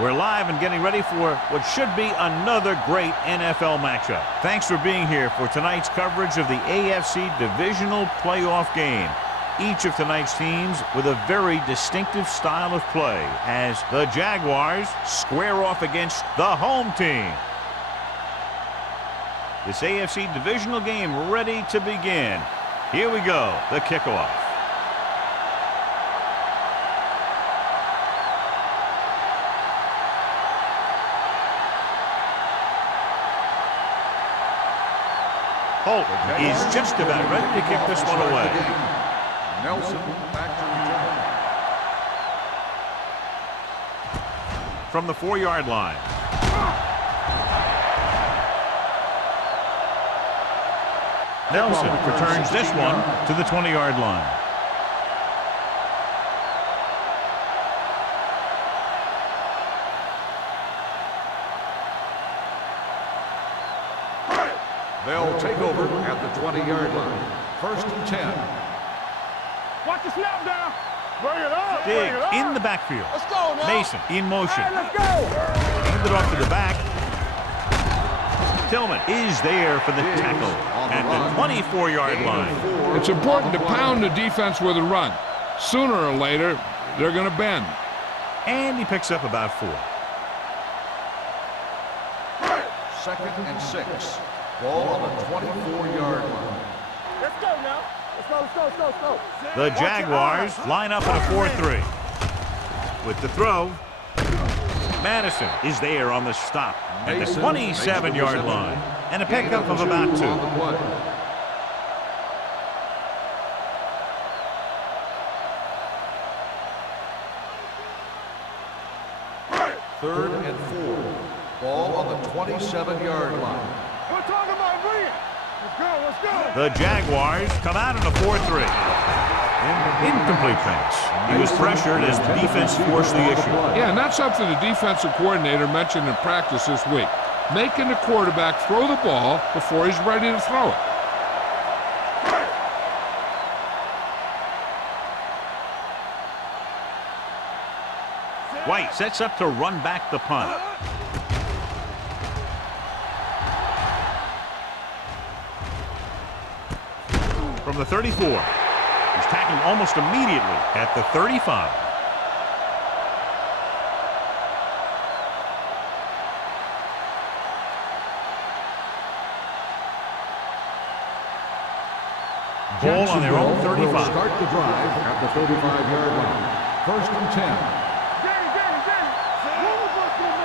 We're live and getting ready for what should be another great NFL matchup. Thanks for being here for tonight's coverage of the AFC Divisional Playoff game. Each of tonight's teams with a very distinctive style of play as the Jaguars square off against the home team. This AFC Divisional game ready to begin. Here we go, the kickoff. Holt is just about ready to kick this one away. Nelson back to return. From the 4-yard line. Nelson returns this one to the 20-yard line. They'll take over at the 20-yard line. 1st and 10. Watch the snap down. Bring it up. Diggs in the backfield. Let's go now. Mason in motion. Hey, let's go. Hand it off to the back. Tillman is there for the tackle at the 24-yard line. It's important to pound the defense with a run. Sooner or later, they're going to bend. And he picks up about 4. 2nd and 6. Ball on the 24-yard line. Let's go now. Let's go. The Jaguars line up in a 4-3. With the throw, Madison is there on the stop at the 27-yard line. And a pickup of about 2. 3rd and 4. Ball on the 27-yard line. We're talking about Reed. Let's go. The Jaguars come out in a 4-3. Incomplete pass. He was pressured as the defense forced the issue. Yeah, and that's something the defensive coordinator mentioned in practice this week. Making the quarterback throw the ball before he's ready to throw it. White sets up to run back the punt. From the 34. He's tackled almost immediately at the 35. Ball on their own 35. Start the drive at the 35-yard line. 1st and 10.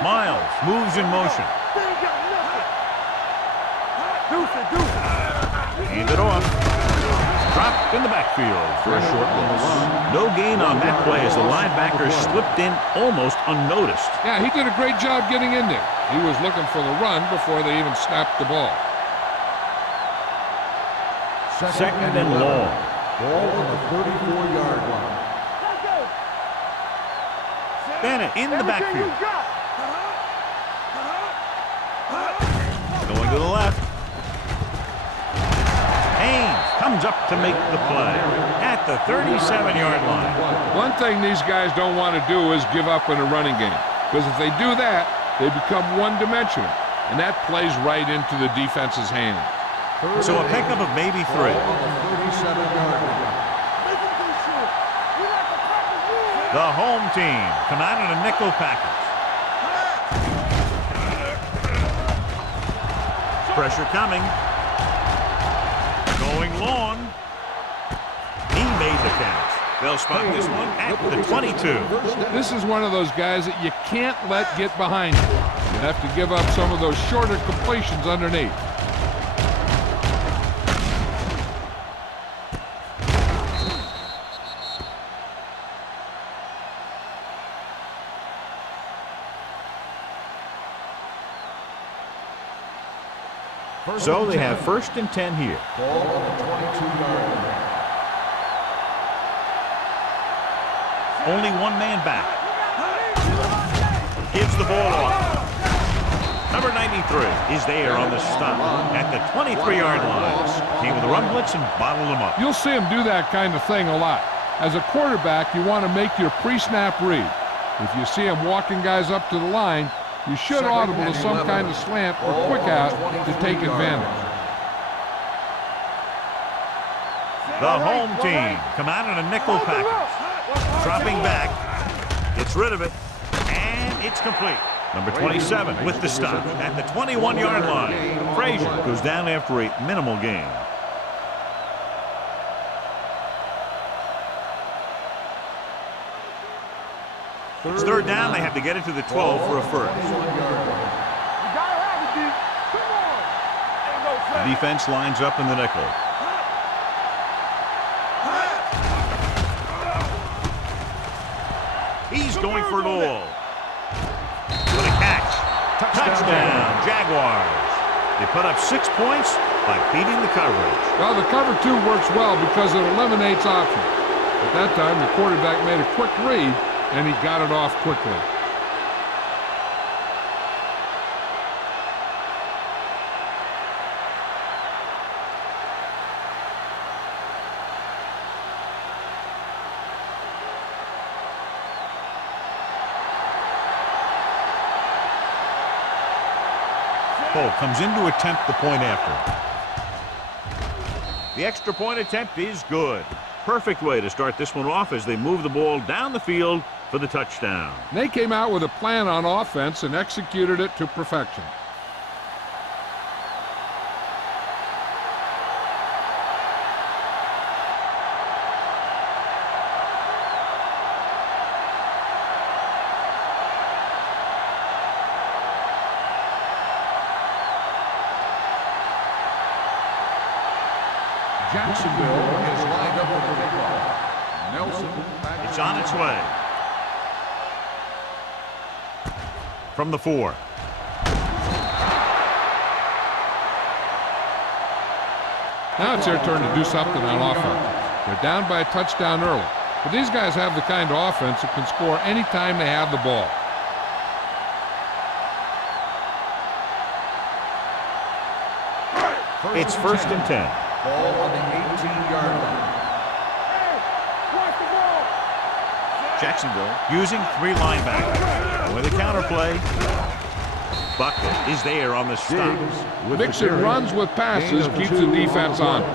Miles moves in motion. Hand it off. Dropped in the backfield for a short loss. No gain on that play as the linebacker slipped in almost unnoticed. Yeah, he did a great job getting in there. He was looking for the run before they even snapped the ball. 2nd and long. Ball on the 34-yard line. Bennett in the backfield. Going to the left. Haynes comes up to make the play at the 37-yard line. One thing these guys don't want to do is give up in a running game. Because if they do that, they become one-dimensional. And that plays right into the defense's hands. So a pickup of maybe 3. Ball on the 37-yard line. The home team come out in a nickel package. Pressure coming. Going long. He made the catch. They'll spot this one at the 22. This is one of those guys that you can't let get behind you. You have to give up some of those shorter completions underneath. So they have 1st and 10 here. Ball on the 22-yard line. Only one man back. Gives the ball off. Number 93 is there on the stop at the 23-yard line. Came with a run blitz and bottled him up. You'll see him do that kind of thing a lot. As a quarterback, you want to make your pre-snap read. If you see him walking guys up to the line, you should audible to some kind of slant or quick out to take advantage. The home team come out in a nickel package. Dropping back. Gets rid of it. And it's complete. Number 27 with the stop at the 21-yard line. Frazier goes down after a minimal gain. It's third down. They have to get it to the 12 for a first. The defense lines up in the nickel. He's going for it all. With a catch. Touchdown, Jaguars. They put up 6 points by beating the coverage. Well, the cover 2 works well because it eliminates options. At that time, the quarterback made a quick read, and he got it off quickly. Cole comes in to attempt the point after. The extra point attempt is good. Perfect way to start this one off as they move the ball down the field for the touchdown. They came out with a plan on offense and executed it to perfection. Jacksonville is lined up with the kickoff. Nelson. It's on its way. From the 4. Now it's their turn to do something on offense. They're down by a touchdown early. But these guys have the kind of offense that can score anytime they have the ball. It's first and 10. Ball on the 18-yard line. Jacksonville using 3 linebackers. With a counterplay, Buckner is there on the stop. Mixing runs with passes keeps the defense honest.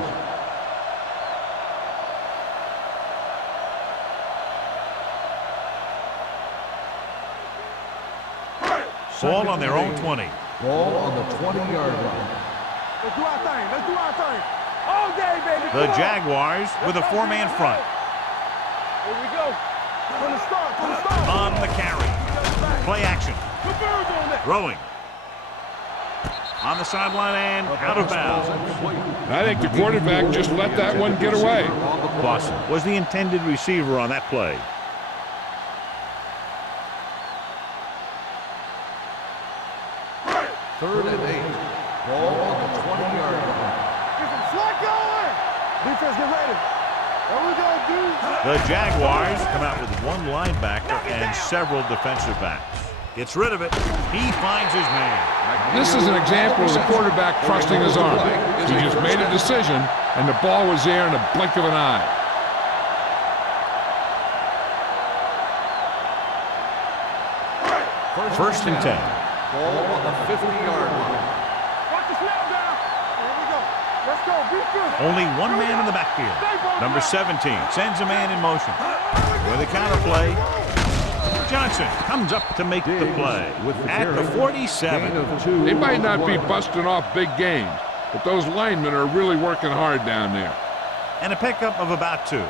Ball on their own 20. Ball on the 20-yard line. Let's do our thing. Let's do our thing. All day, baby. The Jaguars with a 4-man front. Here we go. From the start, from the start. On the carry. Play action. Throwing. On the sideline and out of bounds. I think the quarterback just let that one get away. Boston was the intended receiver on that play. Third and 8. Ball on the 20-yard line. Get some slack going. Defense, get ready. There we go, dude. The Jaguars come out with 1 linebacker and several defensive backs. Gets rid of it. He finds his man. This is an example of the quarterback trusting his arm. He just made a decision, and the ball was there in a blink of an eye. First and 10. Ball on the 50-yard line. Watch the snap down. Here we go. Let's go. Be good. Only 1 man in the backfield. Number 17 sends a man in motion. With a counterplay, Johnson comes up to make the play at the 47. They might not be busting off big games, but those linemen are really working hard down there. And a pickup of about 2.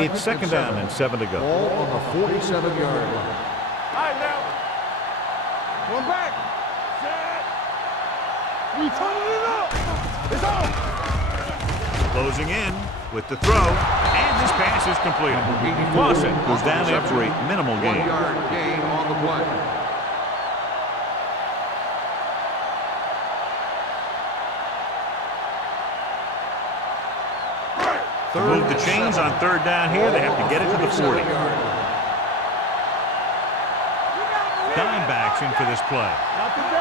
It's second down and 7 to go. Ball on the 47-yard line. All right, now. One back. Set. We turning it up. It's on. Closing in with the throw, and this pass is completed. Lawson goes down after a minimal gain. 1-yard gain on the play. To move the chains on third down here, they have to get it to the 40. Dime backs in for this play. Not today.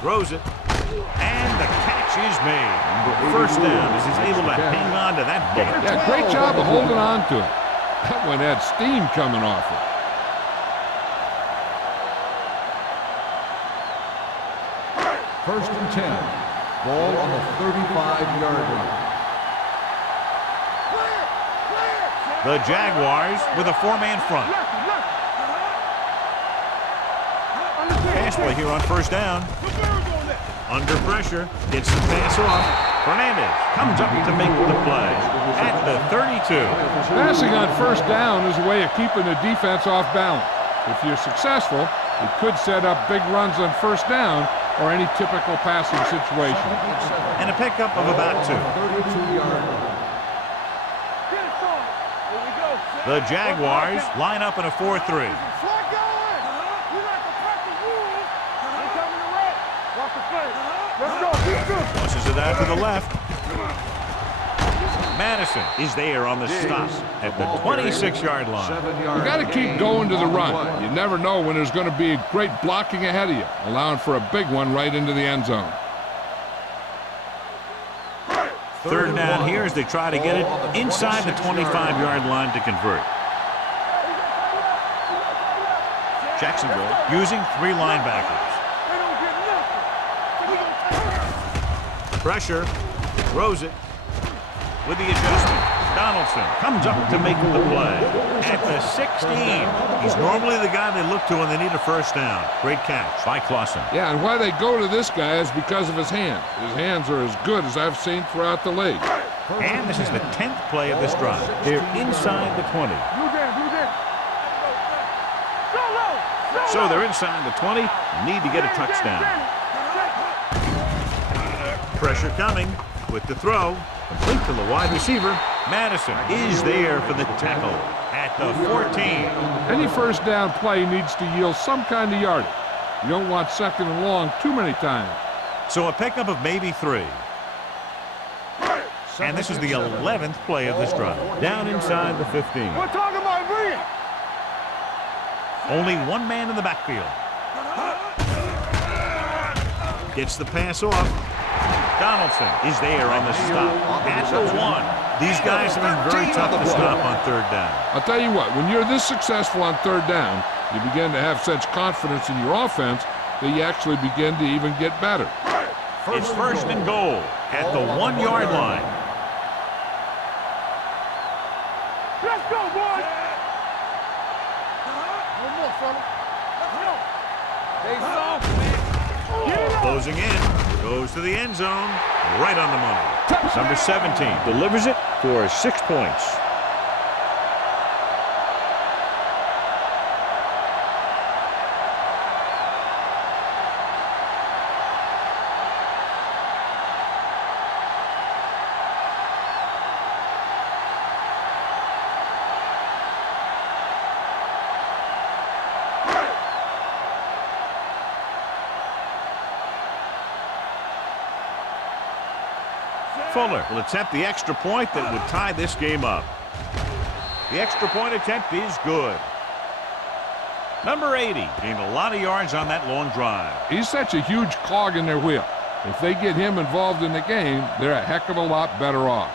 Throws it, and the catch catch is made. First down as he's able to hang on to that bullet. Yeah, great job of holding on to it. That one had steam coming off it. First and 10. Ball on the 35-yard line. The Jaguars with a four-man front. Pass play here on first down. Under pressure, gets the pass off. Fernandez comes up to make the play at the 32. Passing on first down is a way of keeping the defense off balance. If you're successful, it could set up big runs on first down or any typical passing situation. And a pickup of about 2. 32-yard line. The Jaguars line up in a 4-3. Tosses it out to the left. Madison is there on the stop at the 26-yard line. You got to keep going to the run. You never know when there's going to be great blocking ahead of you, allowing for a big one right into the end zone. Third down here as they try to get it inside the 25-yard line to convert. Jacksonville using 3 linebackers. Pressure, throws it with the adjustment. Donaldson comes up to make the play at the 16. He's normally the guy they look to when they need a first down. Great catch by Clausen. Yeah, and why they go to this guy is because of his hands. His hands are as good as I've seen throughout the league. And this is the 10th play of this drive. They're inside the 20. So they're inside the 20. Need to get a touchdown. Pressure coming with the throw. Complete to the wide receiver. Madison is there for the tackle at the 14. Any first down play needs to yield some kind of yardage. You don't want second and long too many times. So a pickup of maybe 3. And this is the 11th play of this drive. Down inside the 15. We're talking about bringing. Only one man in the backfield. Gets the pass off. Donaldson is there on the stop at the 1. These guys have been very tough to stop on third down. I'll tell you what, when you're this successful on third down, you begin to have such confidence in your offense that you actually begin to even get better. It's first and goal at the 1-yard line. Let's go, boys. One more, fella. Let's go. Closing in, goes to the end zone, right on the money. Number 17 delivers it for 6 points. Fuller will attempt the extra point that would tie this game up. The extra point attempt is good. Number 80 gained a lot of yards on that long drive. He's such a huge cog in their wheel. If they get him involved in the game, they're a heck of a lot better off.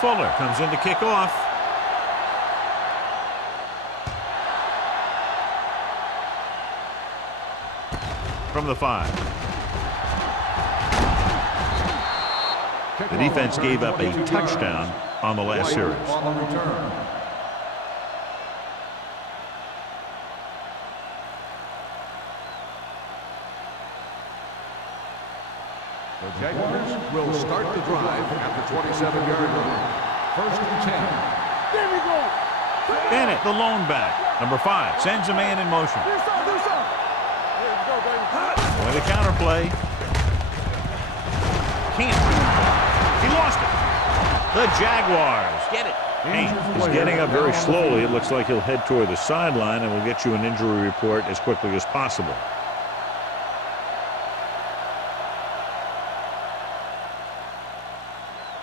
Fuller comes in to kick off. From the 5. The defense gave up a touchdown on the last series. The Jaguars will start the drive at the 27-yard line. First and 10. There we go. Bennett, the lone back. Number 5 sends a man in motion. Do something, do something. There you go, baby. Going to counterplay. Can't. He lost it. The Jaguars get it. He's getting up very slowly. It looks like he'll head toward the sideline, and we'll get you an injury report as quickly as possible.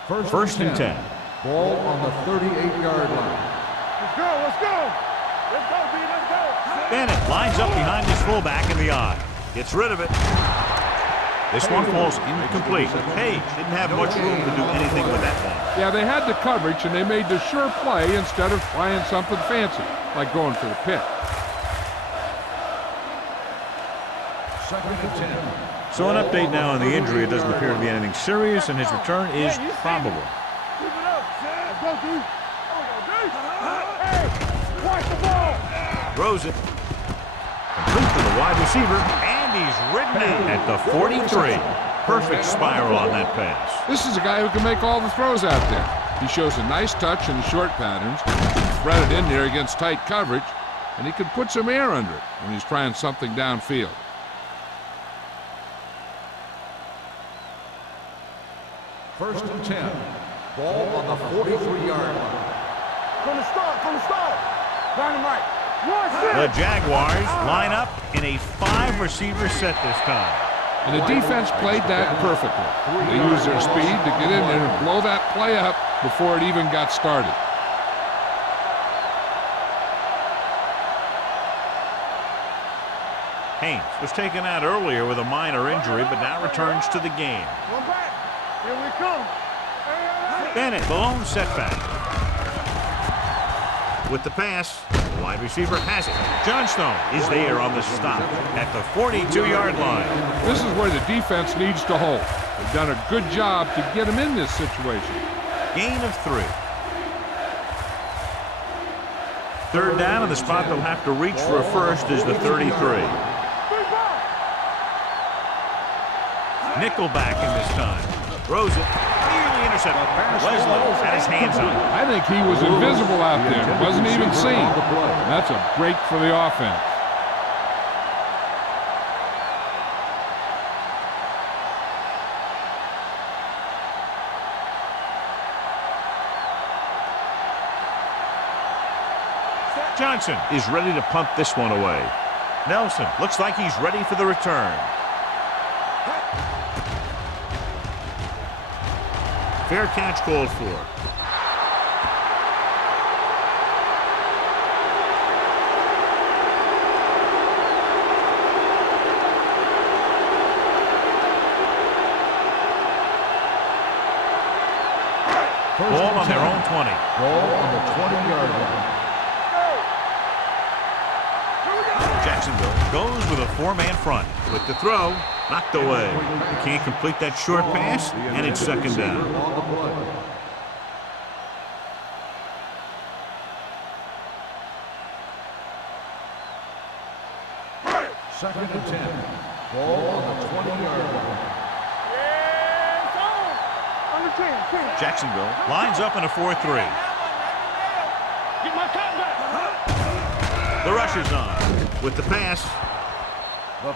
First and 10. Ball on the 38-yard line. Let's go, let's go. Let's go, B, let's go. Bennett lines up behind his fullback in the eye. Gets rid of it. This one falls incomplete. Page didn't have much room to do anything with that one. Yeah, they had the coverage, and they made the sure play instead of trying something fancy, like going for the pick. Second and 10. So an update now on the injury. It doesn't appear to be anything serious, and his return is probable. Keep it up. Let's go, D. Hey, watch the ball. Throws it. Complete to the wide receiver, and he's ridden out at the 43. Perfect spiral on that pass. This is a guy who can make all the throws out there. He shows a nice touch in the short patterns, thread it in there against tight coverage, and he can put some air under it when he's trying something downfield. First and 10. Ball on the 43-yard line. From the start. Dynamite. The Jaguars line up in a 5-receiver set this time. And the defense played that perfectly. They used their speed to get in there and blow that play up before it even got started. Haynes was taken out earlier with a minor injury, but now returns to the game. One back. Here we come. Bennett, the lone setback. With the pass, the wide receiver has it. Johnstone is there on the stop at the 42-yard line. This is where the defense needs to hold. They've done a good job to get him in this situation. Gain of 3. Third down, and the spot they'll have to reach for a first is the 33. Nickelback in this time. Throws it. Nearly intercepted. Leslie had his hands on it. I think he was invisible out there. Wasn't even seen. That's a break for the offense. Johnson is ready to punt this one away. Nelson looks like he's ready for the return. Fair catch called for. Ball on their own 20. Ball on the 20-yard line. Jacksonville goes with a 4-man front. With the throw, knocked away. He can't complete that short pass, and it's second down. Second and 10. Ball on the 20-yard line. Jacksonville lines up in a 4-3. Get my cut back. The rush is on. With the pass,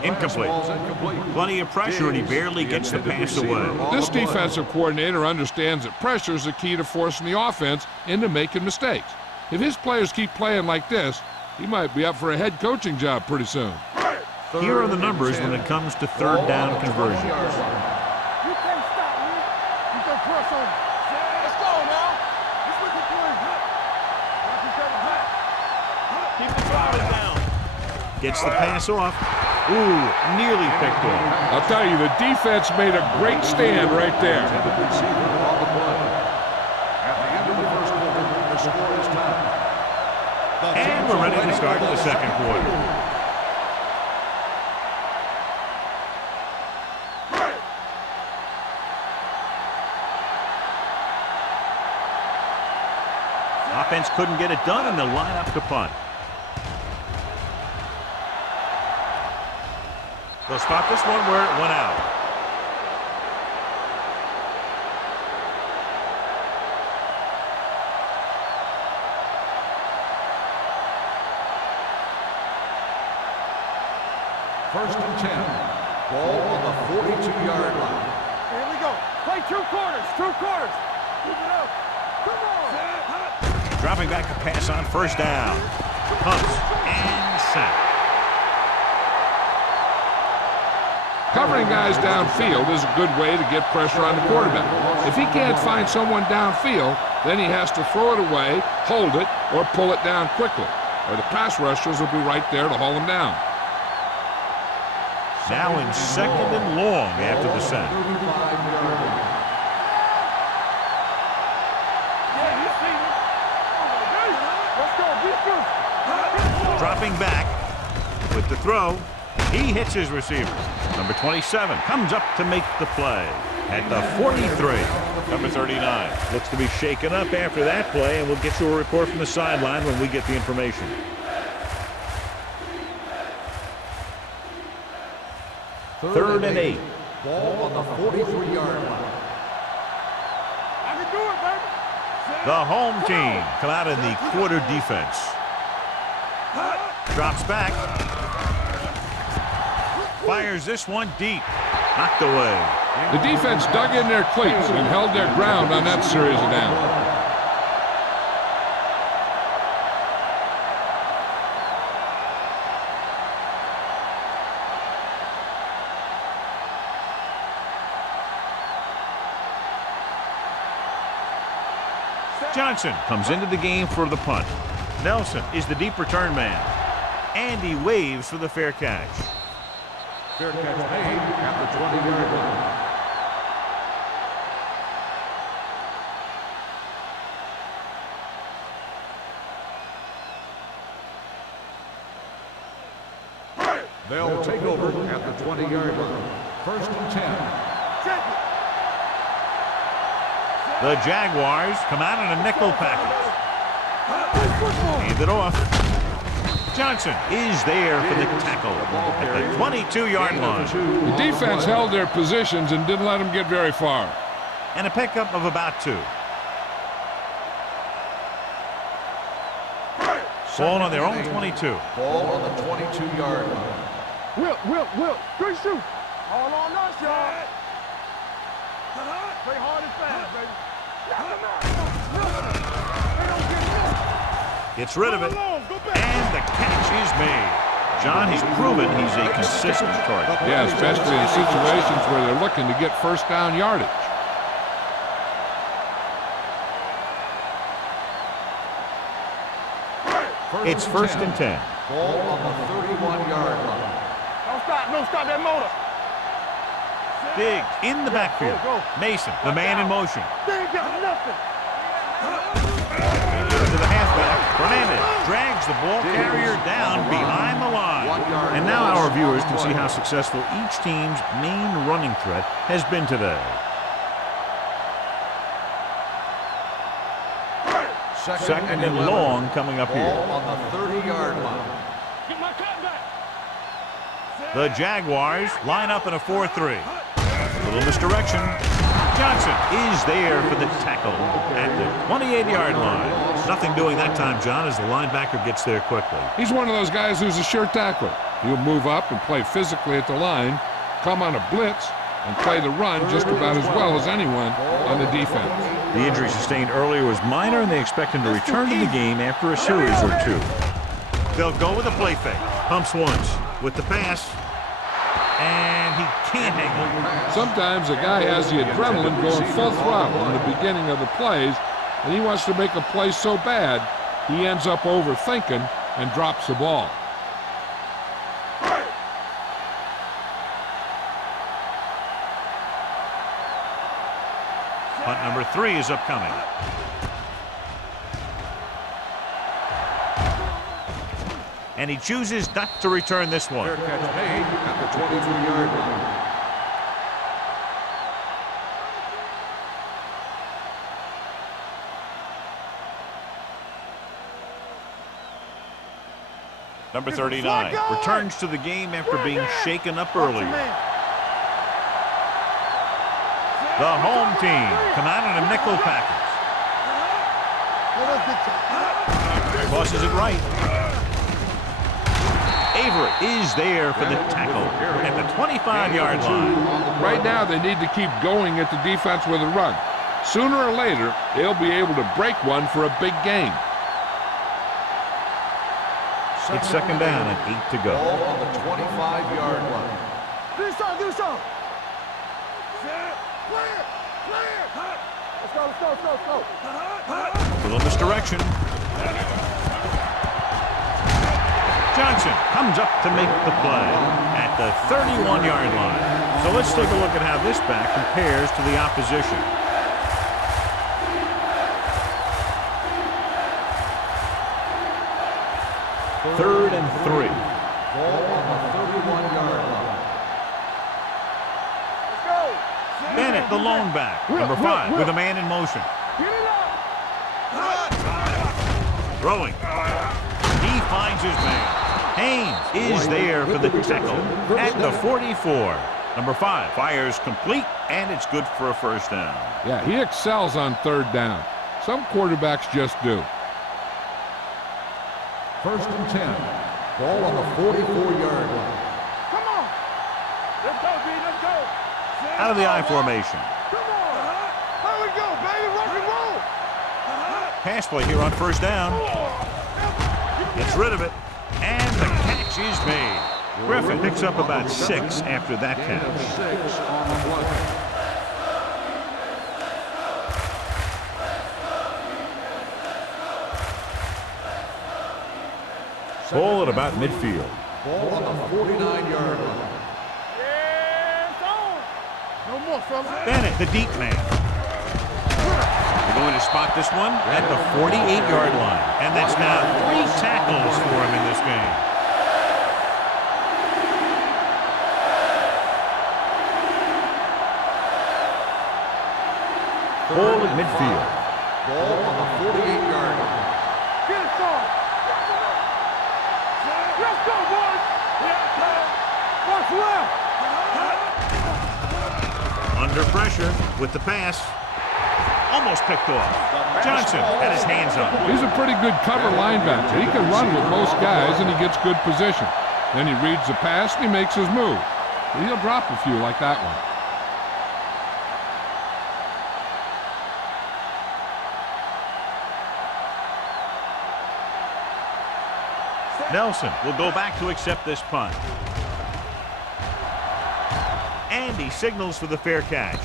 incomplete. Plenty of pressure, and he barely gets the pass away. This defensive coordinator understands that pressure is the key to forcing the offense into making mistakes. If his players keep playing like this, he might be up for a head coaching job pretty soon. Here are the numbers when it comes to third down conversions. You can't stop me. You can press on. Let's go now. This was the play. Keep the throttle down. Gets the pass off. Ooh, nearly picked off. I'll tell you, the defense made a great stand right there. At the end of the first quarter, the score is tied. And we're ready to start the second quarter. Offense couldn't get it done, and they'll line up to punt. They'll spot this one where it went out. First and 10. Ball on the 42-yard line. Here we go. Play 2 quarters. 2 quarters. Keep it up. Come on. Dropping back to pass on first down. Pumps and sack. Covering guys downfield is a good way to get pressure on the quarterback. If he can't find someone downfield, then he has to throw it away, hold it, or pull it down quickly, or the pass rushers will be right there to haul him down. Now in 2nd and long after the sack. Dropping back with the throw. He hits his receivers. Number 27 comes up to make the play at the 43. Number 39 looks to be shaken up after that play, and we'll get you a report from the sideline when we get the information. Third and 8. Ball on the 43-yard line. I can do it, baby. The home team come out in the quarter defense. Drops back. Fires this one deep. Knocked away. The defense dug in their cleats and held their ground on that series of downs. Johnson comes into the game for the punt. Nelson is the deep return man. And he waves for the fair catch. Fair catch made at the 20-yard line. They'll take over at the 20-yard line. 1st and 10. The Jaguars come out in a nickel package. Hand it off. Johnson is there for the tackle at the 22-yard line. The defense held their positions and didn't let them get very far. And a pickup of about 2. Ball on their own 22. Ball on the 22-yard line. Will, great shoot. All on us, y'all. Play hard and fast, baby. Gets rid of it, and the catch is made. John, he's proven he's a consistent target. Yeah, especially in situations where they're looking to get first down yardage. It's 1st and 10. Ball on the 31-yard line. Don't stop that motor. Diggs in the backfield. Mason, the man in motion. They ain't got nothing. To the halfback. Fernandez drags the ball carrier down behind the line. And now our viewers can see how successful each team's main running threat has been today. Second and long coming up here. Ball on the 30-yard line. Get my cut back. The Jaguars line up in a 4-3. Little misdirection. Johnson is there for the tackle at the 28-yard line. Nothing doing that time, John, as the linebacker gets there quickly. He's one of those guys who's a sure tackler. He'll move up and play physically at the line, come on a blitz, and play the run just about as well as anyone on the defense. The injury sustained earlier was minor, and they expect him to return to the game after a series or 2. They'll go with a play fake. Pumps once with the pass, and he can't hang on. Sometimes a guy has the adrenaline going full throttle in the beginning of the plays, and he wants to make a play so bad, he ends up overthinking and drops the ball. Punt number 3 is upcoming. And he chooses not to return this one. Fair catch made at the 22-yard line. Number 39 returns to the game after being shaken up earlier. The home team come out in a nickel package. Tosses it right. Avery is there for the tackle at the 25-yard line. Right now, they need to keep going at the defense with a run. Sooner or later, they'll be able to break one for a big game. It's second down and 8 to go. Ball on the 25-yard line. down, give me some. Set, clear, clear. Let's go, let's go, let's go, let's go. Little misdirection. Johnson comes up to make the play at the 31-yard line. So let's take a look at how this back compares to the opposition. Third and 3. Ball on the 31-yard line. Let's go. Bennett, the lone back. Number 5 with a man in motion. Get it up. Throwing. He finds his man. Haynes is there for the tackle at the 44. Number 5 fires complete, and it's good for a first down. Yeah, he excels on third down. Some quarterbacks just do. First and 10. Ball on the 44-yard line. Come on. Let's go, B, let's go. Set, Out of the I formation. Come on. There we go, baby. Rock and roll. Pass play here on first down. Gets rid of it, and the catch is made. Griffin picks up about 6 after that catch. 6 on the play. Ball at about midfield. Ball on the 49-yard line. Yeah, it's on. No more, fella. Bennett, the deep man. They're going to spot this one at the 48-yard line. And that's now 3 tackles for him in this game. Ball at midfield. Ball on the 48-yard line. Get it, son. Let's go, boys. What's left? Under pressure with the pass. Almost picked off. Johnson had his hands up. He's a pretty good cover linebacker. He can run with most guys, and he gets good position. Then he reads the pass, and he makes his move. He'll drop a few like that one. Nelson will go back to accept this punt. And he signals for the fair catch.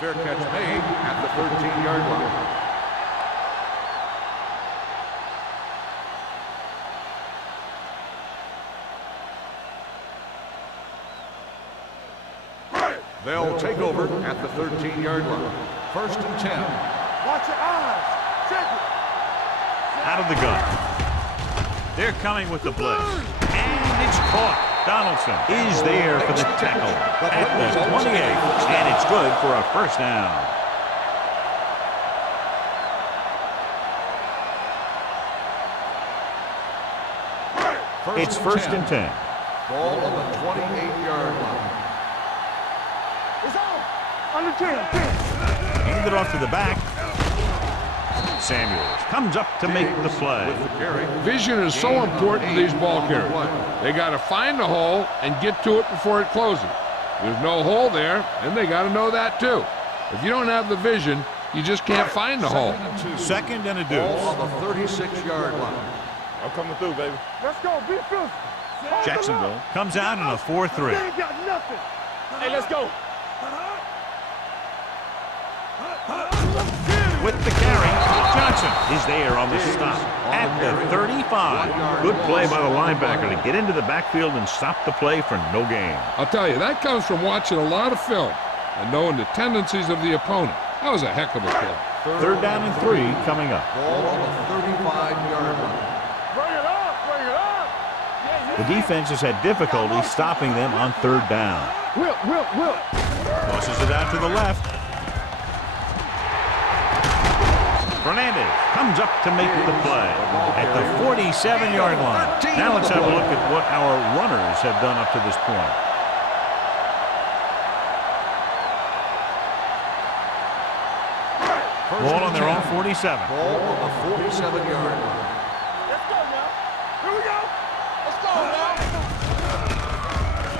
Fair catch made at the 13-yard line. They'll take over at the 13-yard line. First and 10. Watch your eyes. Check it. Out of the gun. They're coming with the blitz. And it's caught. Donaldson is there for the tackle at the 28. And it's good for a first down. It's first and 10. Ball on the 28-yard line. It's on. Under 10. Hand it off to the back. Samuels comes up to make the play. Vision is so important to these ball carriers. They got to find the hole and get to it before it closes. There's no hole there, and they got to know that too. If you don't have the vision, you just can't find the hole. Second and a Ball deuce. on the 36-yard line. I'm coming through, baby. Let's go. Be physical. Jacksonville comes out in a 4-3. They ain't got nothing. Hey, let's go. With the carry, Johnson is there on the stop at the 35. Good play by the linebacker to get into the backfield and stop the play for no gain. I'll tell you, that comes from watching a lot of film and knowing the tendencies of the opponent. That was a heck of a play. Third down and 3 coming up. Ball on the 35-yard line. Bring it up. Bring it up. The defense has had difficulty stopping them on third down. Whip. Tosses it out to the left. Fernandez comes up to make the play at the 47-yard line. Now let's have a look at what our runners have done up to this point. Ball on their own 47. Ball on the 47-yard line. Let's go now. Here we go. Let's go now.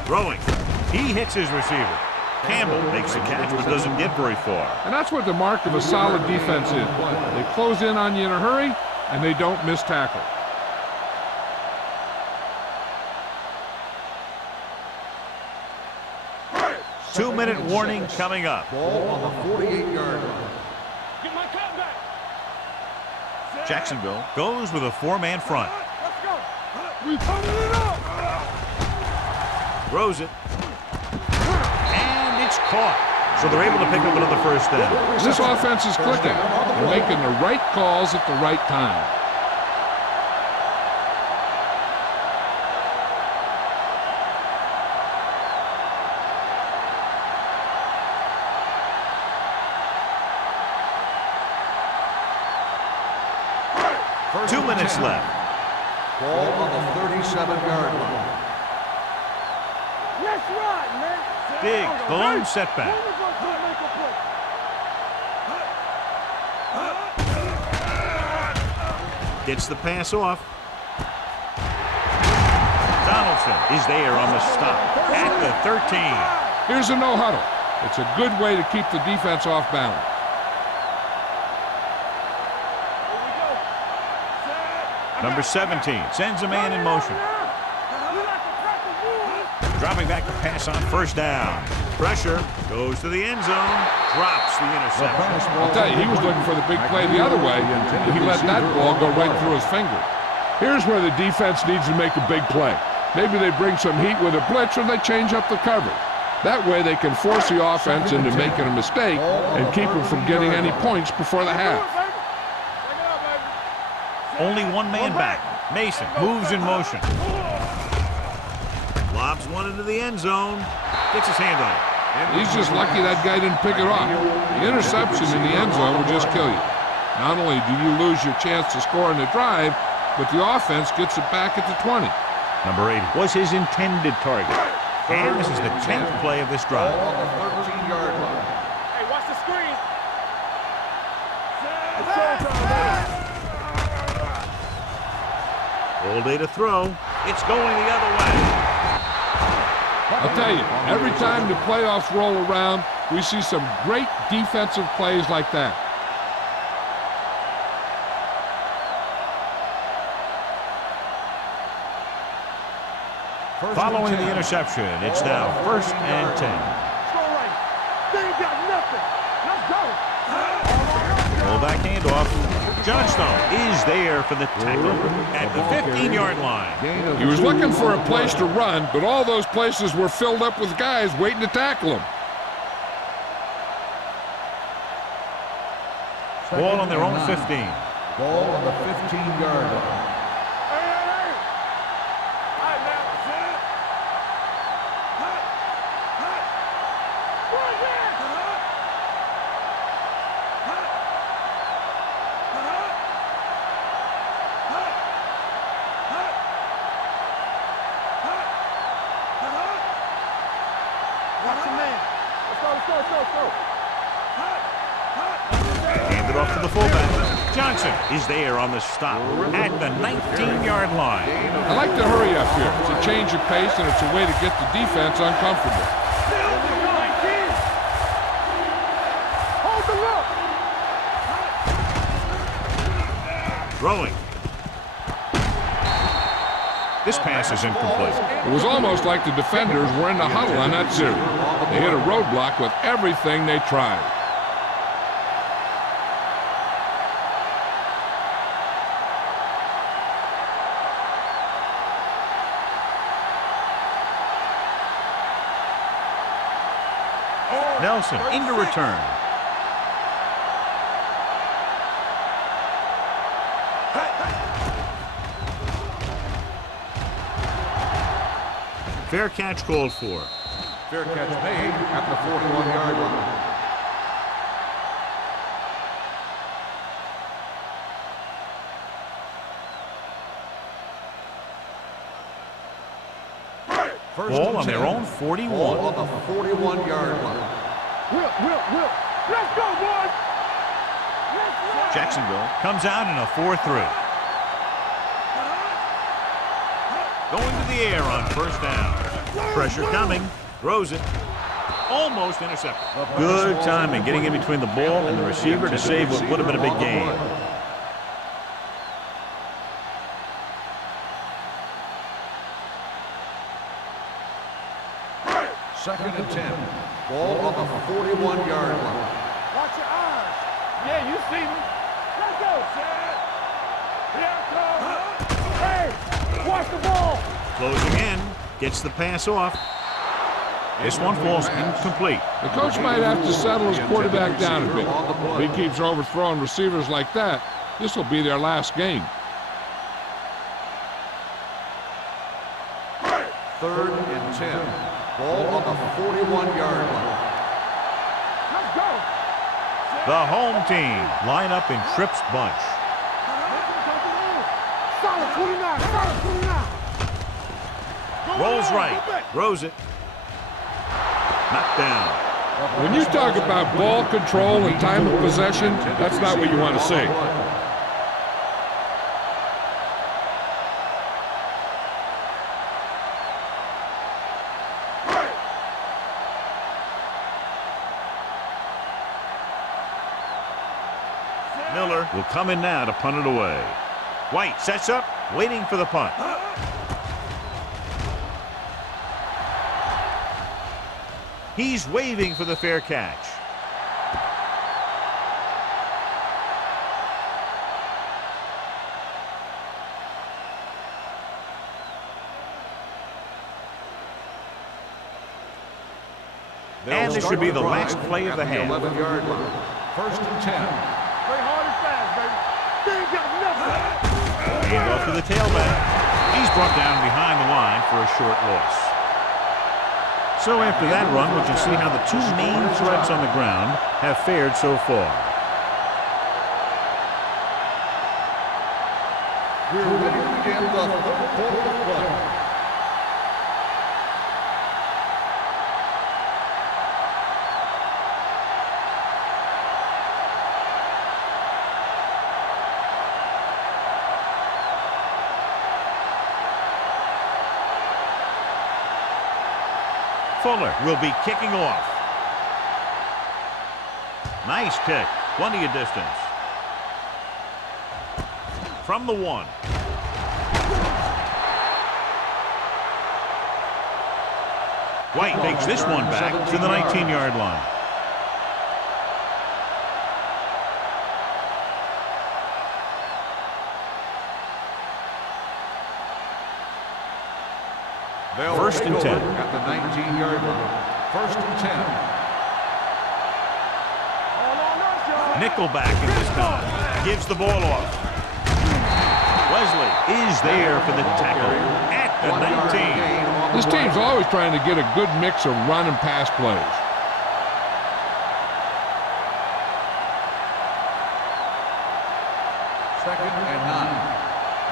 Throwing. He hits his receiver. Campbell makes the catch but doesn't get very far. And that's what the mark of a solid defense is. They close in on you in a hurry, and they don't miss tackle. 2-minute warning coming up. Ball on the 48-yard line. Get my cut back. Jacksonville goes with a 4-man front. Let's go. We coming it up. Throws it. And it's caught. So they're able to pick up another first down. This offense is clicking. They're making the right calls at the right time. First 2 and minutes 10. left. Ball on the 37-yard line. Let's ride, man. Big blown setback. When we gonna make a play? Gets the pass off. Donaldson is there on the stop at the 13. Here's a no huddle. It's a good way to keep the defense off balance. Number 17 sends a man in motion. Dropping back to pass on first down. Pressure goes to the end zone. Drops the interception. I'll tell you, he was looking for the big play the other way, and he let that ball go right through his finger. Here's where the defense needs to make a big play. Maybe they bring some heat with a blitz, or they change up the coverage. That way they can force the offense into making a mistake and keep them from getting any points before the half. Only one man back. Mason moves in motion. Lobs one into the end zone. Gets his hand on it. He's just lucky that guy didn't pick it off. The interception in the end zone will just kill you. Not only do you lose your chance to score in the drive, but the offense gets it back at the 20. Number 80 was his intended target. And this is the 10th play of this drive. Ball on the 13-yard line. Hey, watch the screen. All day to throw. It's going the other way. I'll tell you, every time the playoffs roll around, we see some great defensive plays like that. Following the interception, it's now 1st and 10. They ain't got nothing. Let's go. Fullback handoff. Johnstone is there for the tackle at the 15-yard line. He was looking for a place to run, but all those places were filled up with guys waiting to tackle him. Ball on their own 15. Ball on the 15-yard line. Handed off to the fullback. Johnson is there on the stop at the 19-yard line. I like to hurry up here. It's a change of pace, and it's a way to get the defense uncomfortable. Hold the look. Throwing. This pass is incomplete. It was almost like the defenders were in the huddle on that series. They hit a roadblock with everything they tried. Nelson into return. Fair catch called for. Fair catch made at the 41-yard line. Ball on their own 41. Ball on the 41-yard line. Whip. Let's go, boys. Let's go. Jacksonville comes out in a 4-3. Going to the air on first down. Pressure coming. Throws it. Almost intercepted. Good timing getting in between the ball and the receiver to save what would have been a big gain. Second and 10. Ball on the 41-yard line. Watch your eyes. Yeah, you see me. Let's go, Chad. Here it comes. Hey, watch the ball. Closing in. Gets the pass off. This one falls incomplete. The coach might have to settle his quarterback down a bit. If he keeps overthrowing receivers like that, this will be their last game. 3rd and 10. Ball on the 41-yard line. Let's go. The home team line up in Tripp's bunch. Solid 29. Solid 29. Rolls right. Throws it. Knocked down. When you talk about ball control and time of possession, that's not what you want to see. Miller will come in now to punt it away. White sets up, waiting for the punt. He's waving for the fair catch. And this should be the last play of the half. 11-yard line. 1st and 10. Play hard and fast, baby. They ain't got nothing. Hand off to the tailback. He's brought down behind the line for a short loss. So after that run, we can see how the two main threats on the ground have fared so far. We're ready to begin the 3rd quarter of play. Fuller will be kicking off. Nice kick. Plenty of distance. From the 1. White takes this one back to the 19-yard line. First and 10. At the 19-yard line. 1st and 10. Nickelback in this time. Gives the ball off. Wesley is there for the tackle at the 19. This team's always trying to get a good mix of run and pass plays. Second and 9.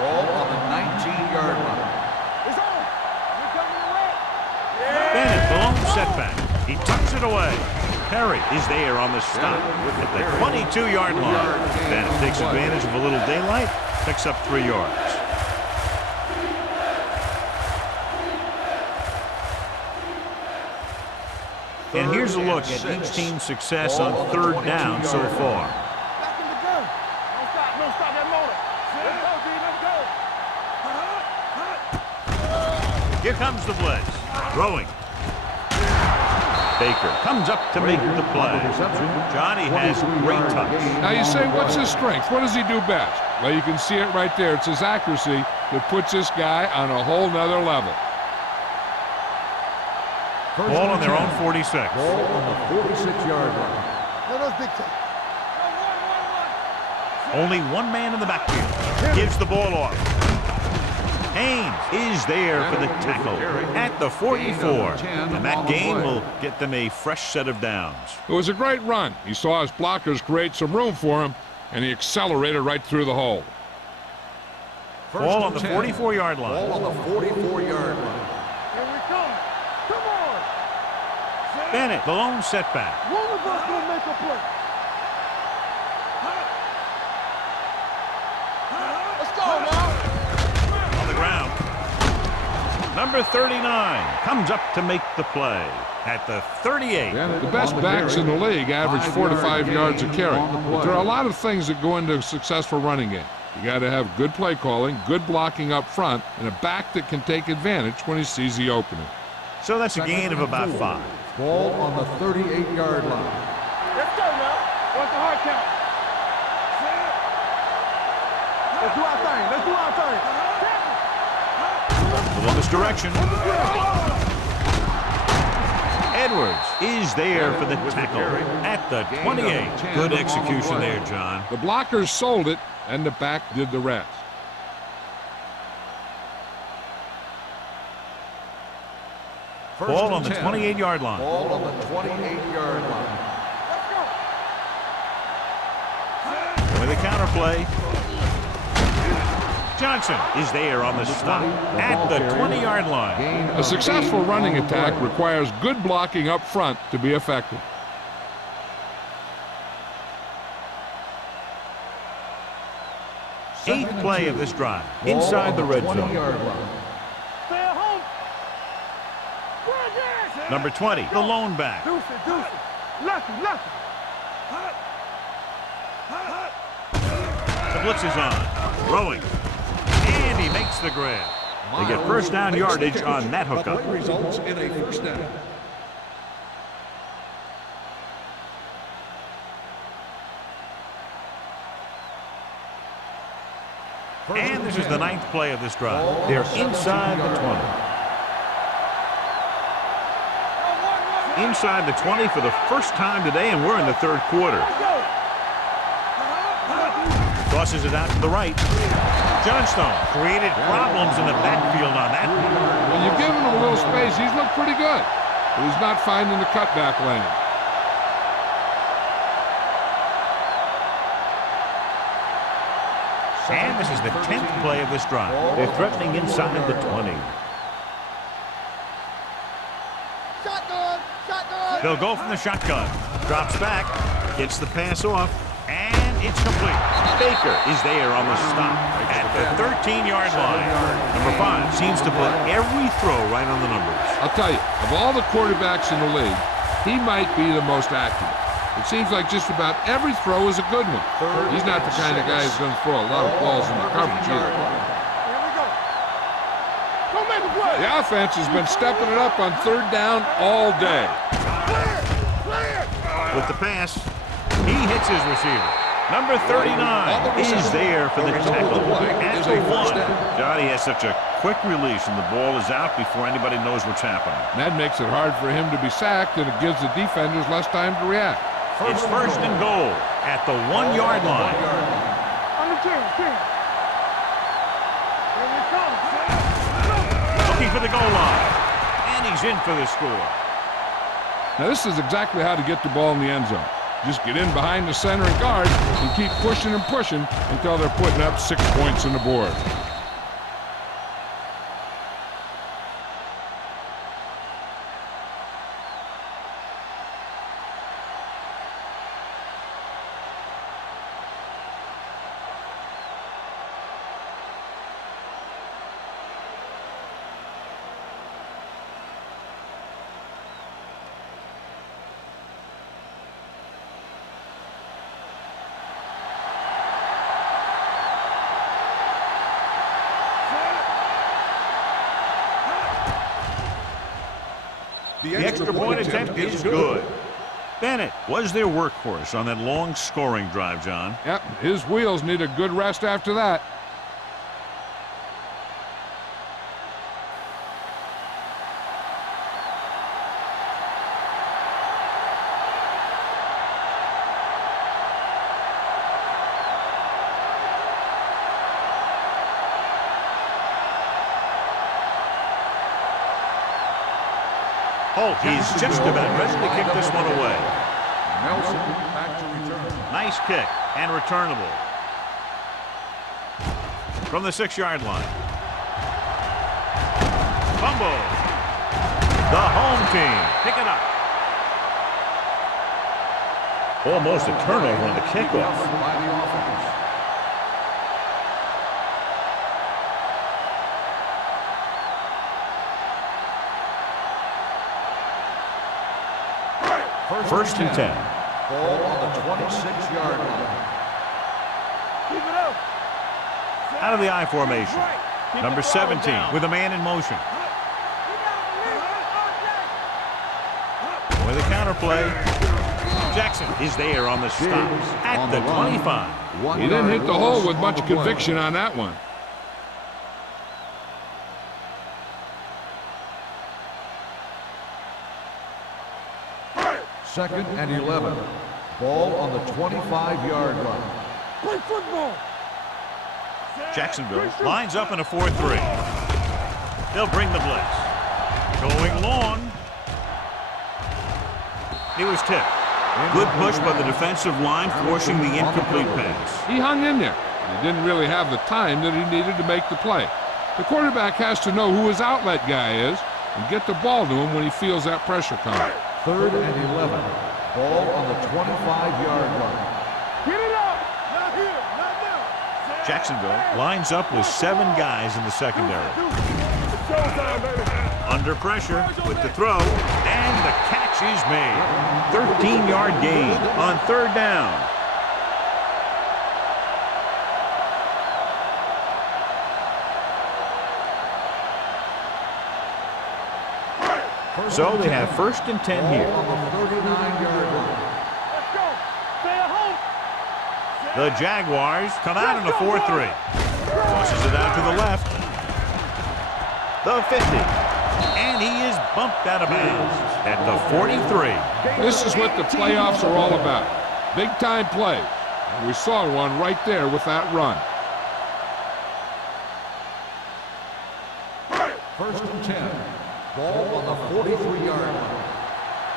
Ball on the 19-yard line. It's on. We're coming to red. Bennett, the lone setback. He tucks it away. Perry is there on the stop at the 22-yard line. Bennett takes advantage of a little daylight, picks up 3 yards. And here's a look at each team's success on 3rd down so far. Back in the gun. Don't stop that motor. Let's go, D. Let's go. Here comes the blitz. Throwing. Baker comes up to make the play. Johnny has great touch. Now you say, what's his strength? What does he do best? Well, you can see it right there. It's his accuracy that puts this guy on a whole nother level. Ball on their own 46. Ball on the 46-yard line. Let us dictate. Only one man in the backfield. Gives the ball off. Haynes is there for the tackle at the 44. And that gain will get them a fresh set of downs. It was a great run. He saw his blockers create some room for him, and he accelerated right through the hole. Ball on the 44-yard line. Ball on the 44-yard line. Here we come. Come on. Bennett, the lone setback. One of us will make a play. Let's go now. On the ground. Number 39 comes up to make the play at the 38. The best backs in the league average 4 to 5 yards a carry. But there are a lot of things that go into a successful running game. You got to have good play calling, good blocking up front, and a back that can take advantage when he sees the opening. So that's a gain of about 5. Ball on the 38-yard line. Let's go now. What's the hard count? Let's do our thing. Let's do our thing. Little misdirection. Edwards is there for the tackle at the 28. Good execution there, John. The blockers sold it, and the back did the rest. Ball on the 28-yard line. Ball on the 28-yard line. With a counterplay. Johnson is there on the stop at the 20-yard line. A successful running attack requires good blocking up front to be effective. Eighth play of this drive. Inside the red zone. Stay at home. Number 20, the lone back. Deuce it, deuce it. Lucky, lucky. The blitz is on. Throwing. And he makes the grab. They get first down yardage on that hookup. Results in a first down. And this is the ninth play of this drive. They're inside the 20. Inside the 20 for the first time today, and we're in the third quarter. Tosses it out to the right. Johnstone created problems in the backfield on that one. When you've given him a little space, he's looked pretty good. But he's not finding the cutback lane. And this is the 10th play of this drive. They're threatening inside the 20. Shotgun, shotgun. They'll go from the shotgun. Drops back, gets the pass off, and it's complete. Baker is there on the stop at the 13-yard line. Number 5 seems to put every throw right on the numbers. I'll tell you, of all the quarterbacks in the league, he might be the most accurate. It seems like just about every throw is a good one. He's not the kind of guy who's going to throw a lot of balls in the coverage either. Here we go. Don't make a play. The offense has been stepping it up on third down all day. Clear, clear. With the pass, he hits his receiver. Number 39 is there for the tackle at the 1. Johnny has such a quick release, and the ball is out before anybody knows what's happening. That makes it hard for him to be sacked, and it gives the defenders less time to react. It's first and goal at the 1-yard line. On the 10. Here we come. Looking for the goal line. And he's in for the score. Now, this is exactly how to get the ball in the end zone. Just get in behind the center and guard and keep pushing and pushing until they're putting up 6 points on the board. The extra point attempt is good. Bennett was their workhorse on that long scoring drive, John. Yep, his wheels need a good rest after that. Holt is just about ready to kick this one away. Nelson back to return. Nice kick and returnable. From the 6-yard line. Fumble. The home team pick it up. Almost a turnover on the kickoff. By the offense. First and 10. Ball on the 26-yard line. Keep it up. Out of the I formation. Number 17 with a man in motion. counter play. Jackson is there on the stop at the 25. He didn't hit the hole with much conviction on that one. Second and 11. Ball on the 25-yard line. Play football. Jacksonville lines up in a 4-3. They'll bring the blitz. Going long. He was tipped. Good push by the defensive line, forcing the incomplete pass. He hung in there. He didn't really have the time that he needed to make the play. The quarterback has to know who his outlet guy is and get the ball to him when he feels that pressure coming. Third and 11. Ball on the 25-yard line. Get it up. Not here. Not now. Jacksonville lines up with 7 guys in the secondary. Showtime, baby. Under pressure with the throw, and the catch is made. 13-yard gain on 3rd down. So they have 1st and 10 here. On the 39-yard line. Let's go. Stay at home. The Jaguars come out in a 4-3. Tosses it out to the left. The 50. And he is bumped out of bounds at the 43. This is what the playoffs are all about. Big-time play. And we saw one right there with that run. 1st and 10. Ball on the 43-yard line.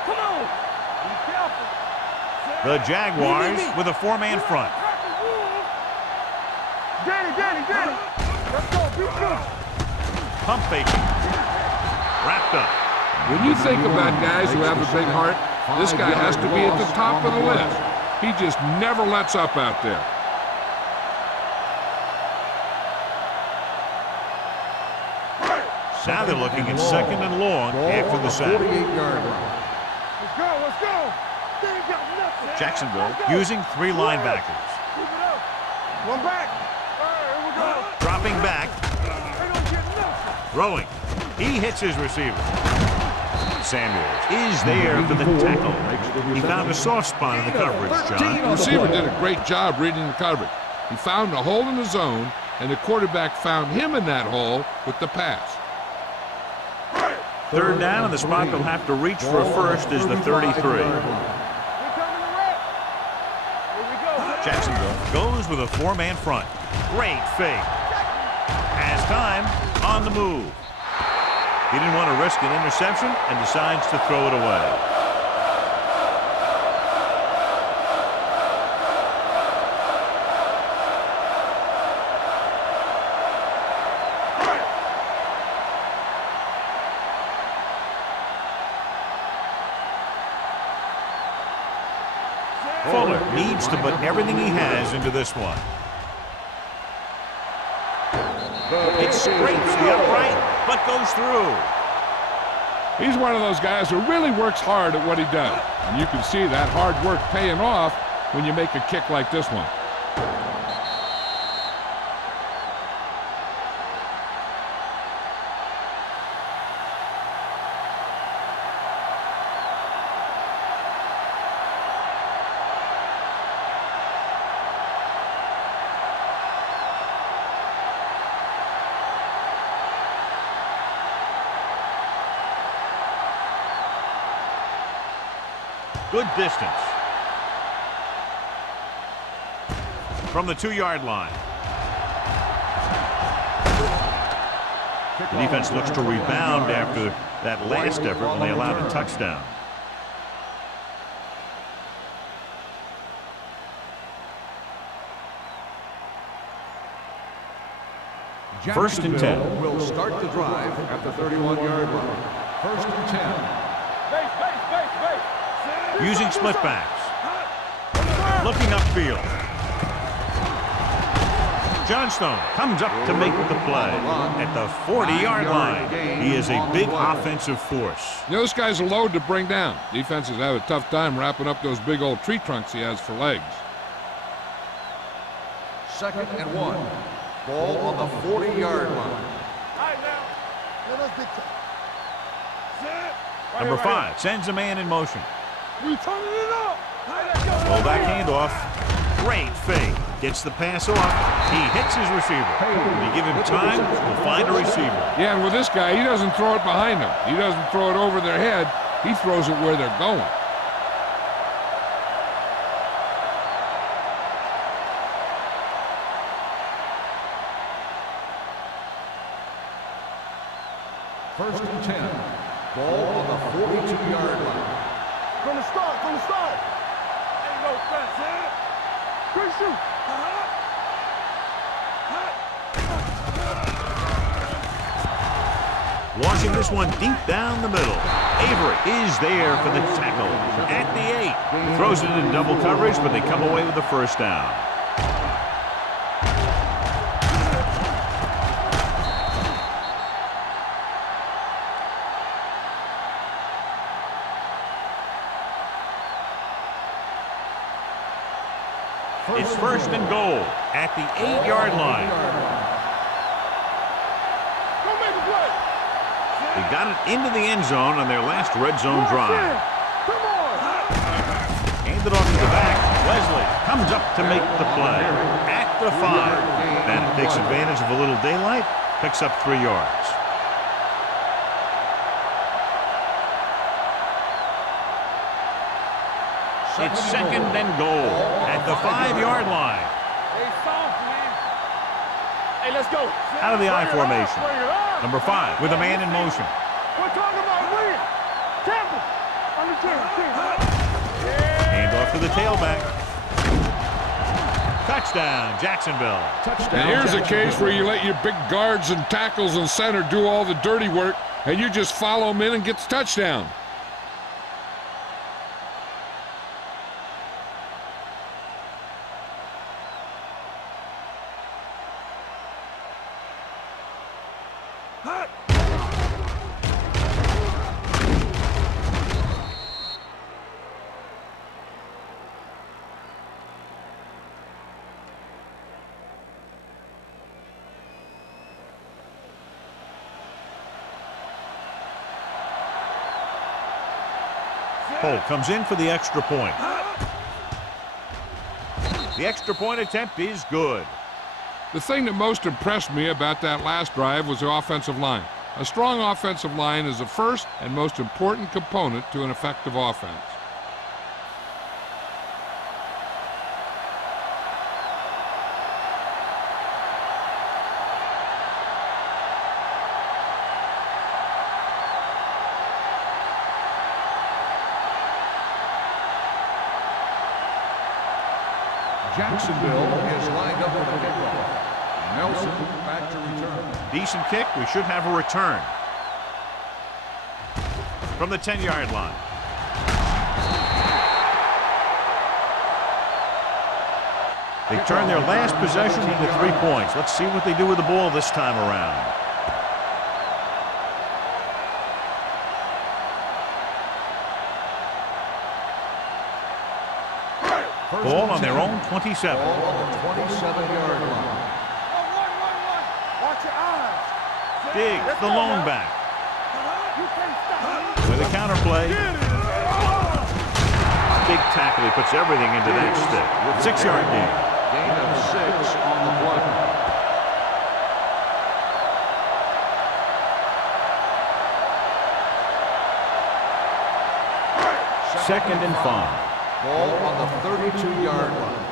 Come on. Be careful. The Jaguars with a 4-man front. Danny. Let's go. Be good. Pump faking. Wrapped up. When you think about guys who have a big heart, this guy has to be at the top of the list. He just never lets up out there. Now they're looking at 2nd and long after the sack. 48-yard line. Let's go. They ain't got nothing. Jacksonville using 3 linebackers. Keep it up. One back. All right, here we go. Dropping back. They don't get nothing. Throwing. He hits his receiver. Samuels is there for the tackle. He found a soft spot in the coverage, John. The receiver did a great job reading the coverage. He found a hole in the zone, and the quarterback found him in that hole with the pass. 3rd down, and the spot they'll have to reach for a 1st is the 33. Jacksonville goes with a 4-man front. Great fake. Has time on the move. He didn't want to risk an interception and decides to throw it away. Fuller needs to put everything he has into this one. It scrapes the upright, but goes through. He's one of those guys who really works hard at what he does. And you can see that hard work paying off when you make a kick like this one. Good distance. From the 2-yard line. The defense looks to rebound after that last effort when they allowed a touchdown. First and 10. Will start the drive at the 31-yard line. 1st and 10. Using split backs. Looking upfield. Johnstone comes up to make the play at the 40-yard line. He is a big offensive force. You know, this guy's a load to bring down. Defenses have a tough time wrapping up those big old tree trunks he has for legs. 2nd and 1. Ball on the 40-yard line. Number 5 sends a man in motion. We turning it up. Well, back handoff. Great fake. Gets the pass off. He hits his receiver. If you give him time, he'll find a receiver. Yeah, and with this guy, he doesn't throw it behind them. He doesn't throw it over their head. He throws it where they're going. First and 10. Ball on the 42-yard line. From the start, from the start. Ain't no fence, huh? Quick shoot. Launching this one deep down the middle. Avery is there for the tackle at the 8. Throws it in double coverage, but they come away with the first down. It's first and goal at the 8-yard line. Don't make a play. They got it into the end zone on their last red zone drive. Come on. Handed off to the back. Wesley comes up to make the play at the 5. Bennett takes advantage of a little daylight, picks up 3 yards. It's second and goal at the 5-yard line. Hey, soft, man. Hey, let's go. Out of the I formation. Number 5 with a man in motion. We're talking about win. Campbell. On the team. Hand off to the tailback. Touchdown, Jacksonville. And here's a case where you let your big guards and tackles and center do all the dirty work, and you just follow them in and get the touchdown. Holt comes in for the extra point. The extra point attempt is good. The thing that most impressed me about that last drive was the offensive line. A strong offensive line is the first and most important component to an effective offense. Jacksonville is lined up with a kickoff. Nelson back to return. Decent kick. We should have a return. From the 10-yard line. They turn their last possession into 3 points. Let's see what they do with the ball this time around. Ball on their own 27. Ball on the 27-yard line. Watch your eyes. Diggs, the lone back. You can't stop me. With a counter play. Big tackle. He puts everything into that stick. 6-yard gain. Gain of 6 on the play. Second and 5. Ball on the 32-yard line.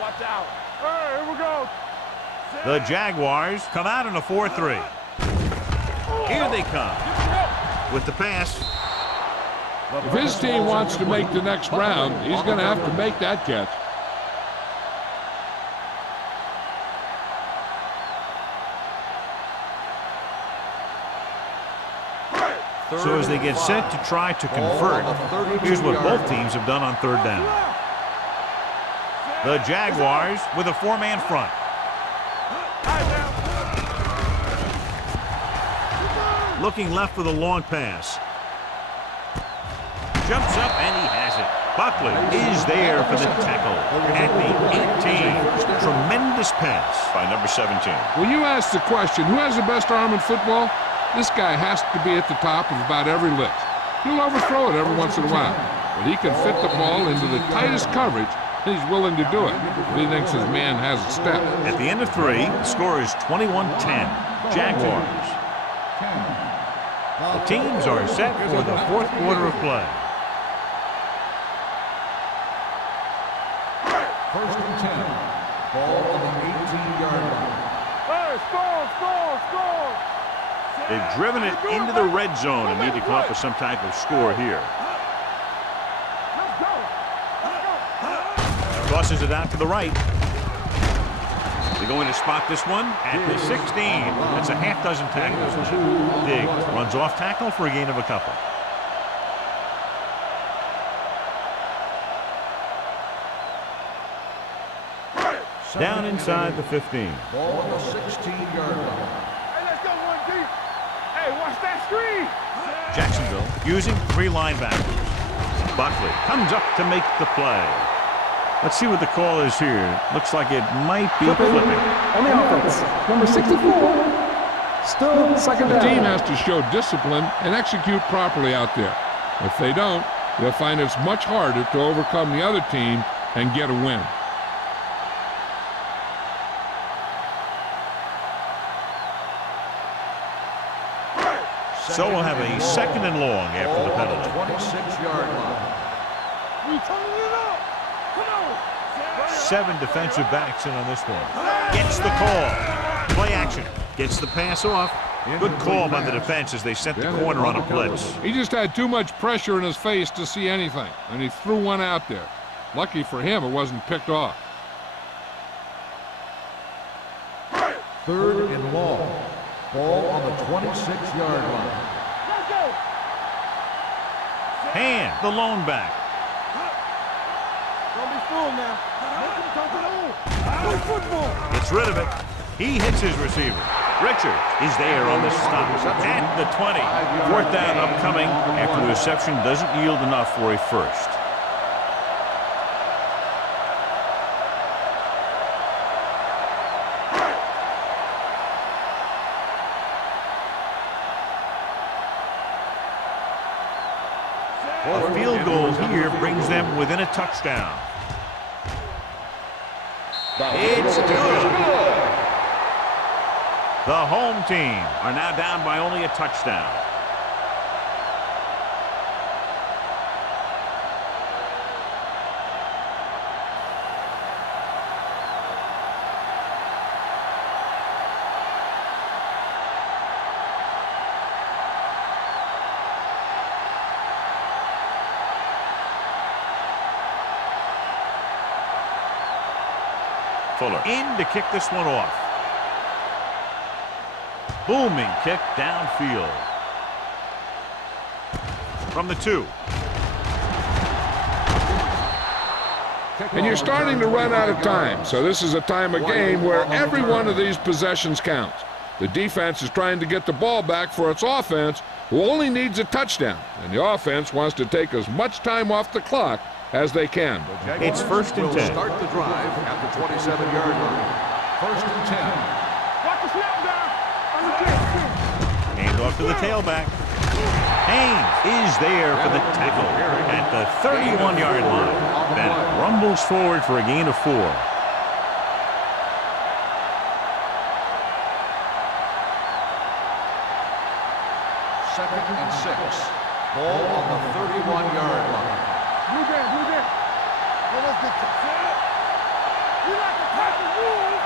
Watch out. Hey, here we go. The Jaguars come out in a 4-3. Here they come. With the pass. If his team wants to make the next round, he's going to have to make that catch. So as they get set to try to convert, here's what both teams have done on third down. The Jaguars with a 4-man front. Looking left for the long pass. Jumps up and he has it. Buckley is there for the tackle at the 18. Tremendous pass by number 17. When you ask the question, who has the best arm in football? This guy has to be at the top of about every list. He'll overthrow it every once in a while. but he can fit the ball into the tightest coverage. He's willing to do it if he thinks his man has a step. At the end of 3, the score is 21-10. Jaguars. The teams are set for the 4th quarter of play. First and 10. Ball on the 18-yard line. Hey, score! They've driven it into the red zone and need to come up with some type of score here. Let's go! Tosses it out to the right. They're going to spot this one at the 16. That's a half dozen tackles. Diggs runs off tackle for a gain of a couple. Down inside the 15. Ball on the 16-yard line. Hey, let's go one deep. Hey, watch that screen. Jacksonville using 3 linebackers. Buckley comes up to make the play. Let's see what the call is here. Looks like it might be flipping. On the offense, number 64. Still second The down. team has to show discipline and execute properly out there. If they don't, they'll find it's much harder to overcome the other team and get a win. So we'll have a 2nd and long after the Ball on penalty. the 26-yard line. We turning it up. Come on. 7 defensive backs in on this one. Gets the call. Play action. Gets the pass off. Good call by the defense as they sent the corner on a blitz. He just had too much pressure in his face to see anything, and he threw one out there. Lucky for him, it wasn't picked off. 3rd and long. Ball on the 26-yard line. Let's go. Hand, the lone back. Don't be fooled now. Let them come to the hole. Play football. Gets rid of it. He hits his receiver. Richard is there on the stop at the 20. 4th down upcoming after the reception doesn't yield enough for a first. A field goal here brings them within a touchdown. It's good. The home team are now down by only a touchdown. Fuller in to kick this one off. Booming kick downfield. From the 2. And you're starting to run out of time, so this is a time of game where every one of these possessions counts. The defense is trying to get the ball back for its offense, who only needs a touchdown, and the offense wants to take as much time off the clock as they can. It's 1st and 10. Will start the drive at the 27-yard line. 1st and 10. Watch the snap down. Hand off to the tailback. Haynes is there for the tackle at the 31-yard line. That rumbles forward for a gain of 4. Second and 6. Ball on the 31-yard line. Blue down. Well, let's get to it. You like the type of move.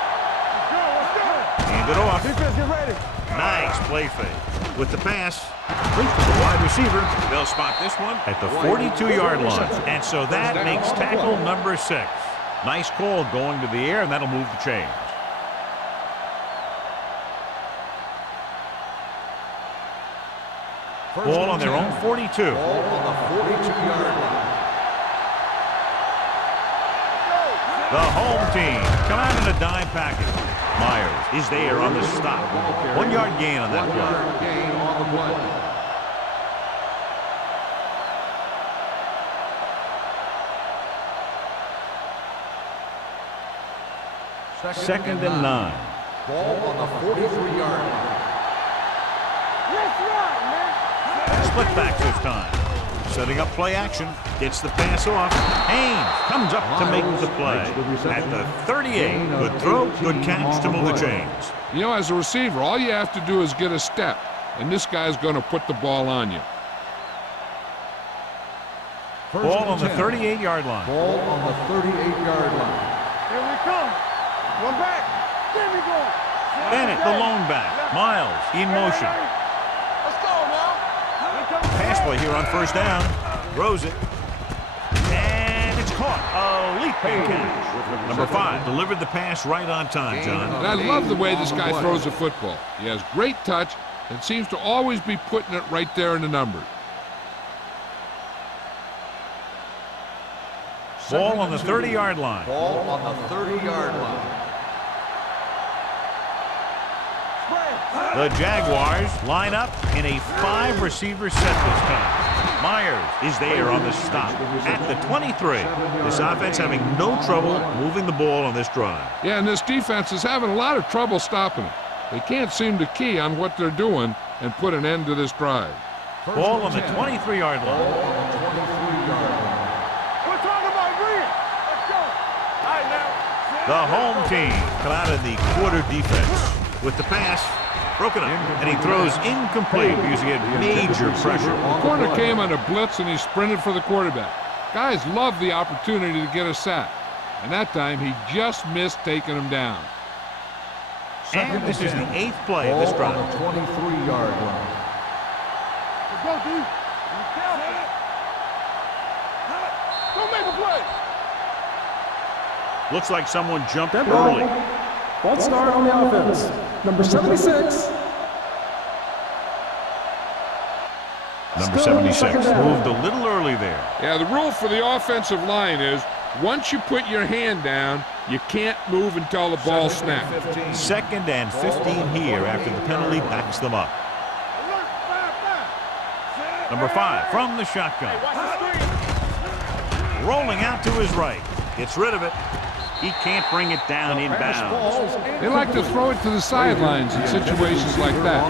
Let's go. Hand it off. Defense, get ready. Nice play fake. With the pass, complete to the wide receiver. They'll spot this one at the 42-yard line. And so that makes tackle number 6. Nice call going to the air, and that'll move the chains. Ball on their own 42. Ball on the 42-yard line. The home team come out in a dime package. Myers is there on the stop. 1-yard gain on that 1 play. yard gain on the play. Second and 9. Ball on the 43-yard line. Let's ride, man. Split back this time. Setting up play action. Gets the pass off. Haynes comes up to make the play. At the 38. Good throw, good catch to move the chains. You know, as a receiver, all you have to do is get a step, and this guy's going to put the ball on you. Ball on the 38-yard line. Ball on the 38-yard line. Here we come. One back. There we go. Bennett, the lone back. Miles in motion. Let's go now. Pass play here on first down. Throws it. And it's caught. A leaping catch. Number 5 delivered the pass right on time, John. And I love the way this guy throws a football. He has great touch and seems to always be putting it right there in the numbers. Ball on the 30-yard line. Ball on the 30-yard line. The Jaguars line up in a 5-receiver set this time. Myers is there on the stop at the 23. This offense having no trouble moving the ball on this drive. Yeah, and this defense is having a lot of trouble stopping it. They can't seem to key on what they're doing and put an end to this drive. Ball on the 23-yard Ball line. on the 23-yard line. We're talking about green. Let's go. All right, now. The home team come out of the quarter defense with the pass. Broken up, and he throws incomplete because he had major pressure. The corner came on a blitz, and he sprinted for the quarterback. Guys love the opportunity to get a sack, and that time he just missed taking him down. And this is the 8th play of this Ball drive. on the 23-yard line. Let's go, D. Be careful. Don't make a play. Looks like someone jumped Dead ball. early. False start on the offense. Number 76. Number Still 76 second down. moved a little early there. Yeah, the rule for the offensive line is once you put your hand down, you can't move until the ball snaps. 2nd and 15 here after the penalty backs them up. Alert, fire. Number 5 from the shotgun. Watch the screen. Rolling out to his right. Gets rid of it. He can't bring it down inbounds. They like to throw it to the sidelines in situations like that.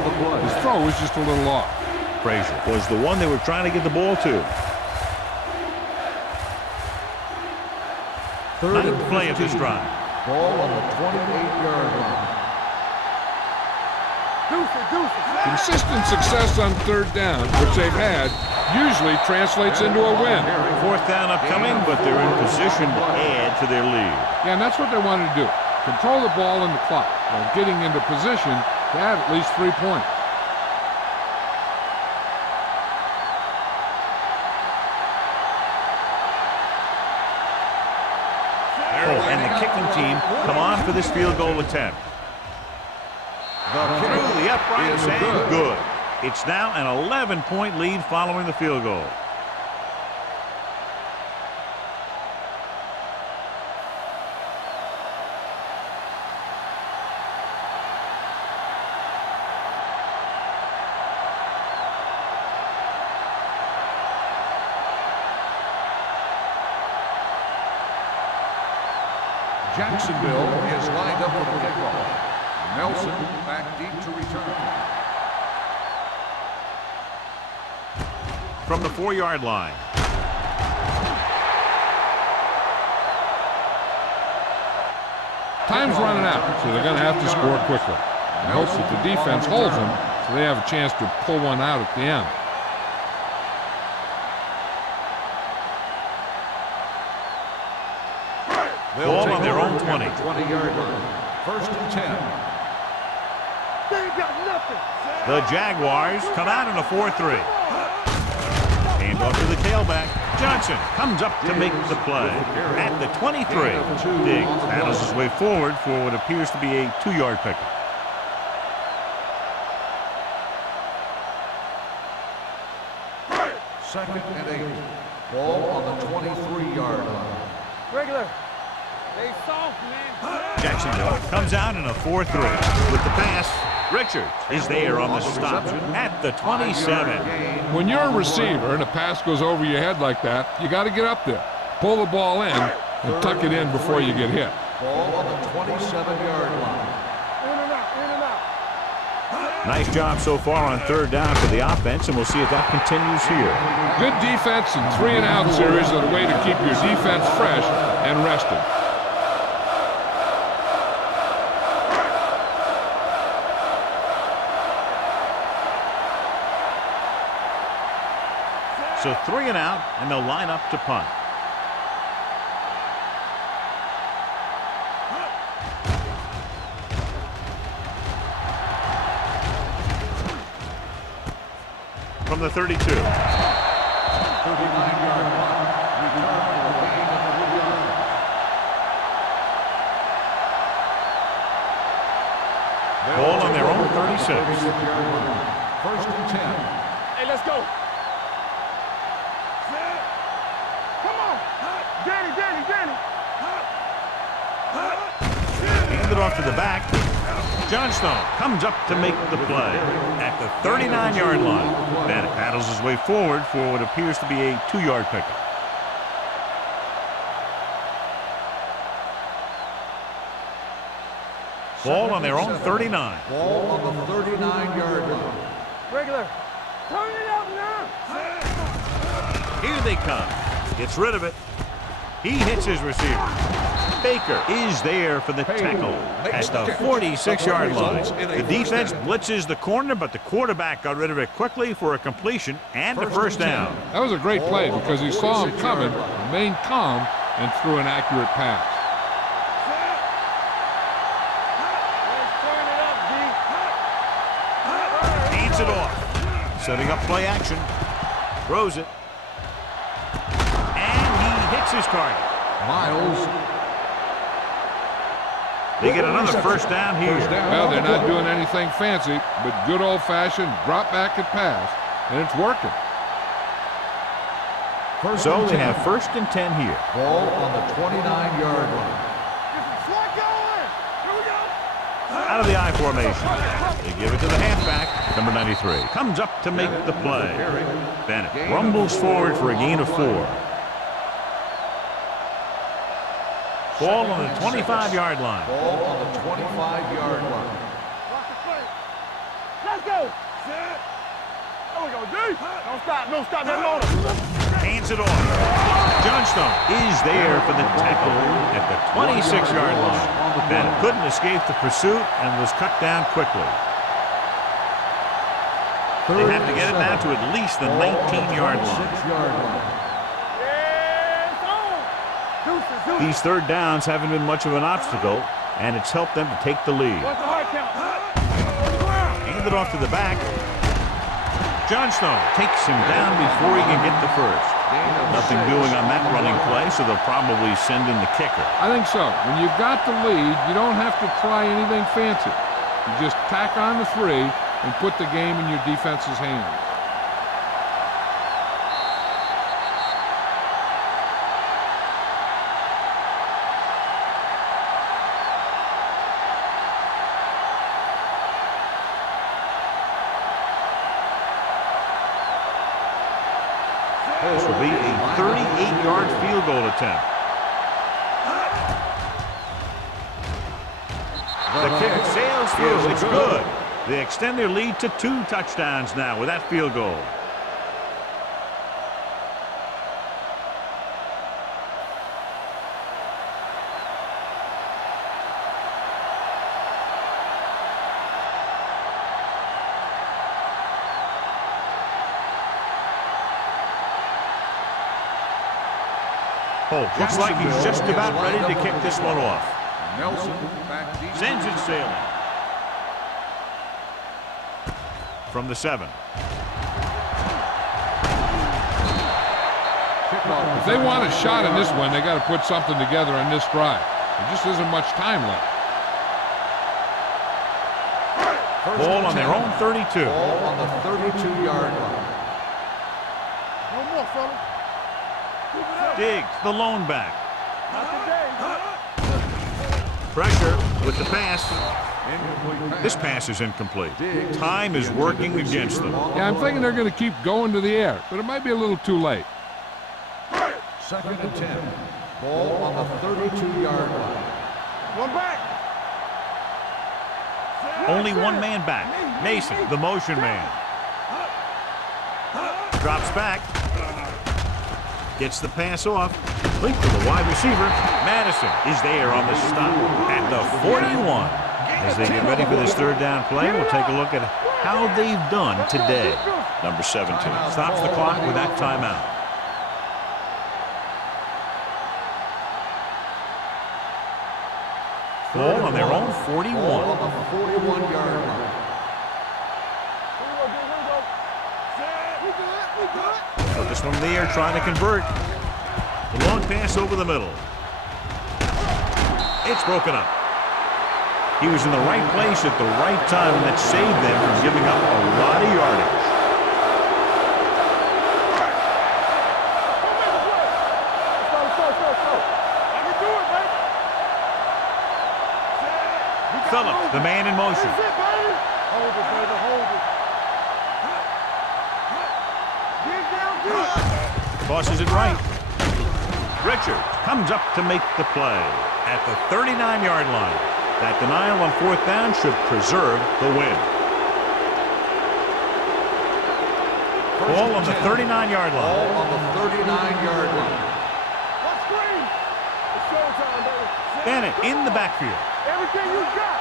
His throw was just a little off. Frazier was the one they were trying to get the ball to. 9th play of this drive. Ball on the 28-yard line. Consistent success on 3rd down, which they've had, usually translates into a win. 4th down upcoming, but they're in position to add to their lead. Yeah, and that's what they wanted to do. Control the ball and the clock while getting into position to add at least 3 points. And the kicking team come on for this field goal attempt. Through the uprights and good. It's now an 11-point lead following the field goal. Jacksonville is lined up for the kickoff. Nelson back deep to return. From the 4-yard line. Time's running out, so they're going to have to score quickly. I hope that the defense holds them so they have a chance to pull one out at the end. Ball on their own 20. 20-yard line. 1st and 10. They ain't got nothing. The Jaguars come out in a 4-3. Hand off to the tailback. Johnson comes up to make the play. At the 23. Diggs battles his way forward for what appears to be a 2-yard pickup. Second and 8. Ball on the 23-yard line. Regular. They soft, man. Jacksonville comes out in a 4-3 with the pass. Richards is there on the stop at the 27. When you're a receiver and a pass goes over your head like that, you got to get up there, pull the ball in, and tuck it in before you get hit. Ball on the 27-yard line. In and out, in and out. Nice job so far on third down for the offense, and we'll see if that continues here. Good defense and 3-and-out series are the way to keep your defense fresh and rested. So 3-and-out, and they'll line up to punt. From the 32. 39-yard line. Return for a gain of 3 yards. Ball on their own 36. 36-yard line. First and 10. Hey, let's go. Come on. Danny. Handed off to the back. Johnstone comes up to make the play at the 39-yard line. Bennett paddles his way forward for what appears to be a 2-yard pickup. Ball on their own 39. Ball on the 39-yard line. Regular. Turn it up now. Here they come. Gets rid of it. He hits his receiver. Baker is there for the tackle at the 46-yard line. The defense blitzes the corner, but the quarterback got rid of it quickly for a completion and a first down. That was a great play because he saw him coming, remained calm, and threw an accurate pass. Hands it off. Setting up play action. Throws it. And he hits his target. Miles. They get another first down here. Well, they're not doing anything fancy, but good old-fashioned drop back and pass, and it's working. So they have first and 10 here. Ball on the 29-yard line. Slot going. Here we go. Out of the I formation. They give it to the halfback, number 93. Comes up to make the play. Bennett rumbles forward for a gain of 4. Ball on the 25-yard line. Ball on the 25-yard line. Watch the play. Let's go. There we go, D. Don't stop that motor. Hands it off. Johnstone is there for the tackle at the 26-yard line. Bennett couldn't escape the pursuit and was cut down quickly. They have to get it now to at least the 19-yard line. 6-yard line. These third downs haven't been much of an obstacle, and it's helped them to take the lead. What's the hard count? Handed off to the back. Johnstone takes him down before he can get the first. Nothing doing on that running play, so they'll probably send in the kicker. I think so. When you've got the lead, you don't have to try anything fancy. You just tack on the 3 and put the game in your defense's hands. This will be a 38-yard field goal attempt. The kick sails through. It's good. They extend their lead to 2 touchdowns now with that field goal. Looks like he's just about ready to kick this one off. Nelson back deep. Sends it sailing. From the 7. If they want a shot in this one, they got to put something together on this drive. There just isn't much time left. Ball on their own 32. Ball on the 32-yard line. No more, fella. Diggs, the lone back. Pressure with the pass. This pass is incomplete. Time is working against them. Yeah, I'm thinking they're going to keep going to the air, but it might be a little too late. Second and 10. Ball on the 32-yard line. One back. Only one man back. Mason, the motion man. Drops back. Gets the pass off. Link to the wide receiver. Madison is there on the stop at the 41. As they get ready for this third down play, we'll take a look at how they've done today. Number 17 stops the clock with that timeout. Ball on their own 41. Ball on the 41-yard line. So this one in the air trying to convert. The long pass over the middle. It's broken up. He was in the right place at the right time, and that saved them from giving up a lot of yardage. Phillips, the man in motion. Hold it, baby, hold it. Get down good. Tosses it right. Richards comes up to make the play at the 39-yard line. That denial on fourth down should preserve the win. Ball on the 39-yard line. Ball on the 39-yard line. Let's scream. It's showtime, baby. Bennett in the backfield. Everything you got.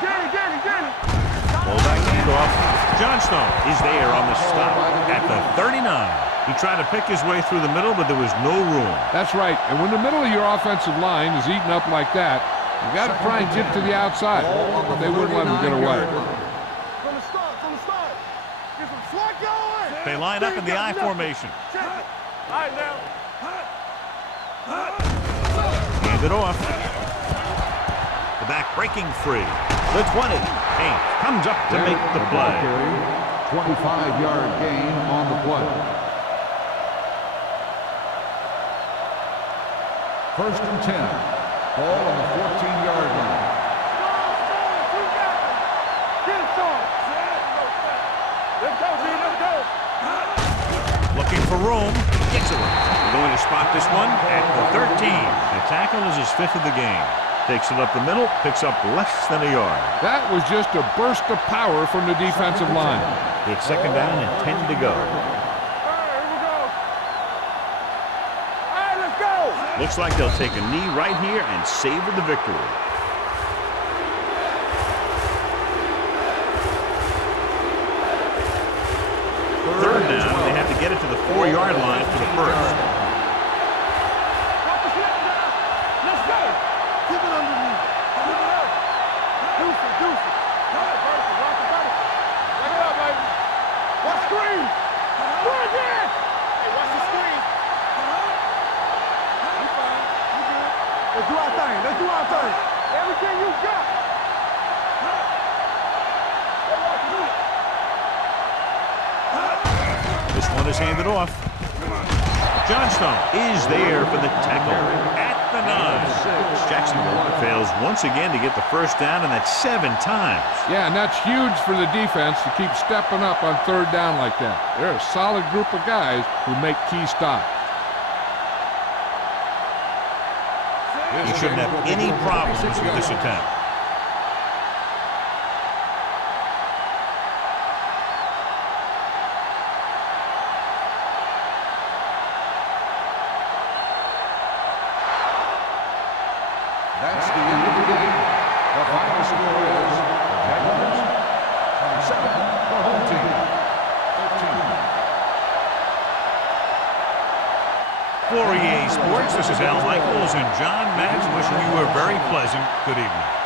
Get it. Fullback handoff. Johnstone is there on the stop at the 39. He tried to pick his way through the middle, but there was no room. That's right. And when the middle of your offensive line is eaten up like that, you got to try and get to the outside. But they wouldn't let him get away. From the start. Get some slack going. They line up in the I formation. Check it. All right, now. Hand it off. The back breaking free. The 20. Haynes comes up to make the play. 25-yard gain on the play. First and 10. Ball on the 14-yard line. Get it, Sean. Let's go, G. Let's go. Looking for room. Gets it. They're going to spot this one at the 13. The tackle is his 5th of the game. Takes it up the middle, picks up less than a yard. That was just a burst of power from the defensive line. It's second down and 10 to go. All right, here we go. All right, let's go. Looks like they'll take a knee right here and savor the victory. Third down, they have to get it to the 4-yard line for the first. Let's go. Keep it underneath. Keep it up. Deuce it. Rock it, baby. Back it up, baby. Watch screen. Do it again. Hey, watch the screen. You fine. You good. Let's do our thing. Everything you got. This one is handed off. Johnstone is there for the tackle at the 9. Jacksonville fails once again to get the first down, and that's 7 times. Yeah, and that's huge for the defense to keep stepping up on third down like that. They're a solid group of guys who make key stops. He shouldn't have any problems with this attempt. That's the end of the game. The final score is Jaguars 27, the home team 13. For EA Sports, this is Al Michaels and John Madden wishing you a very pleasant good evening.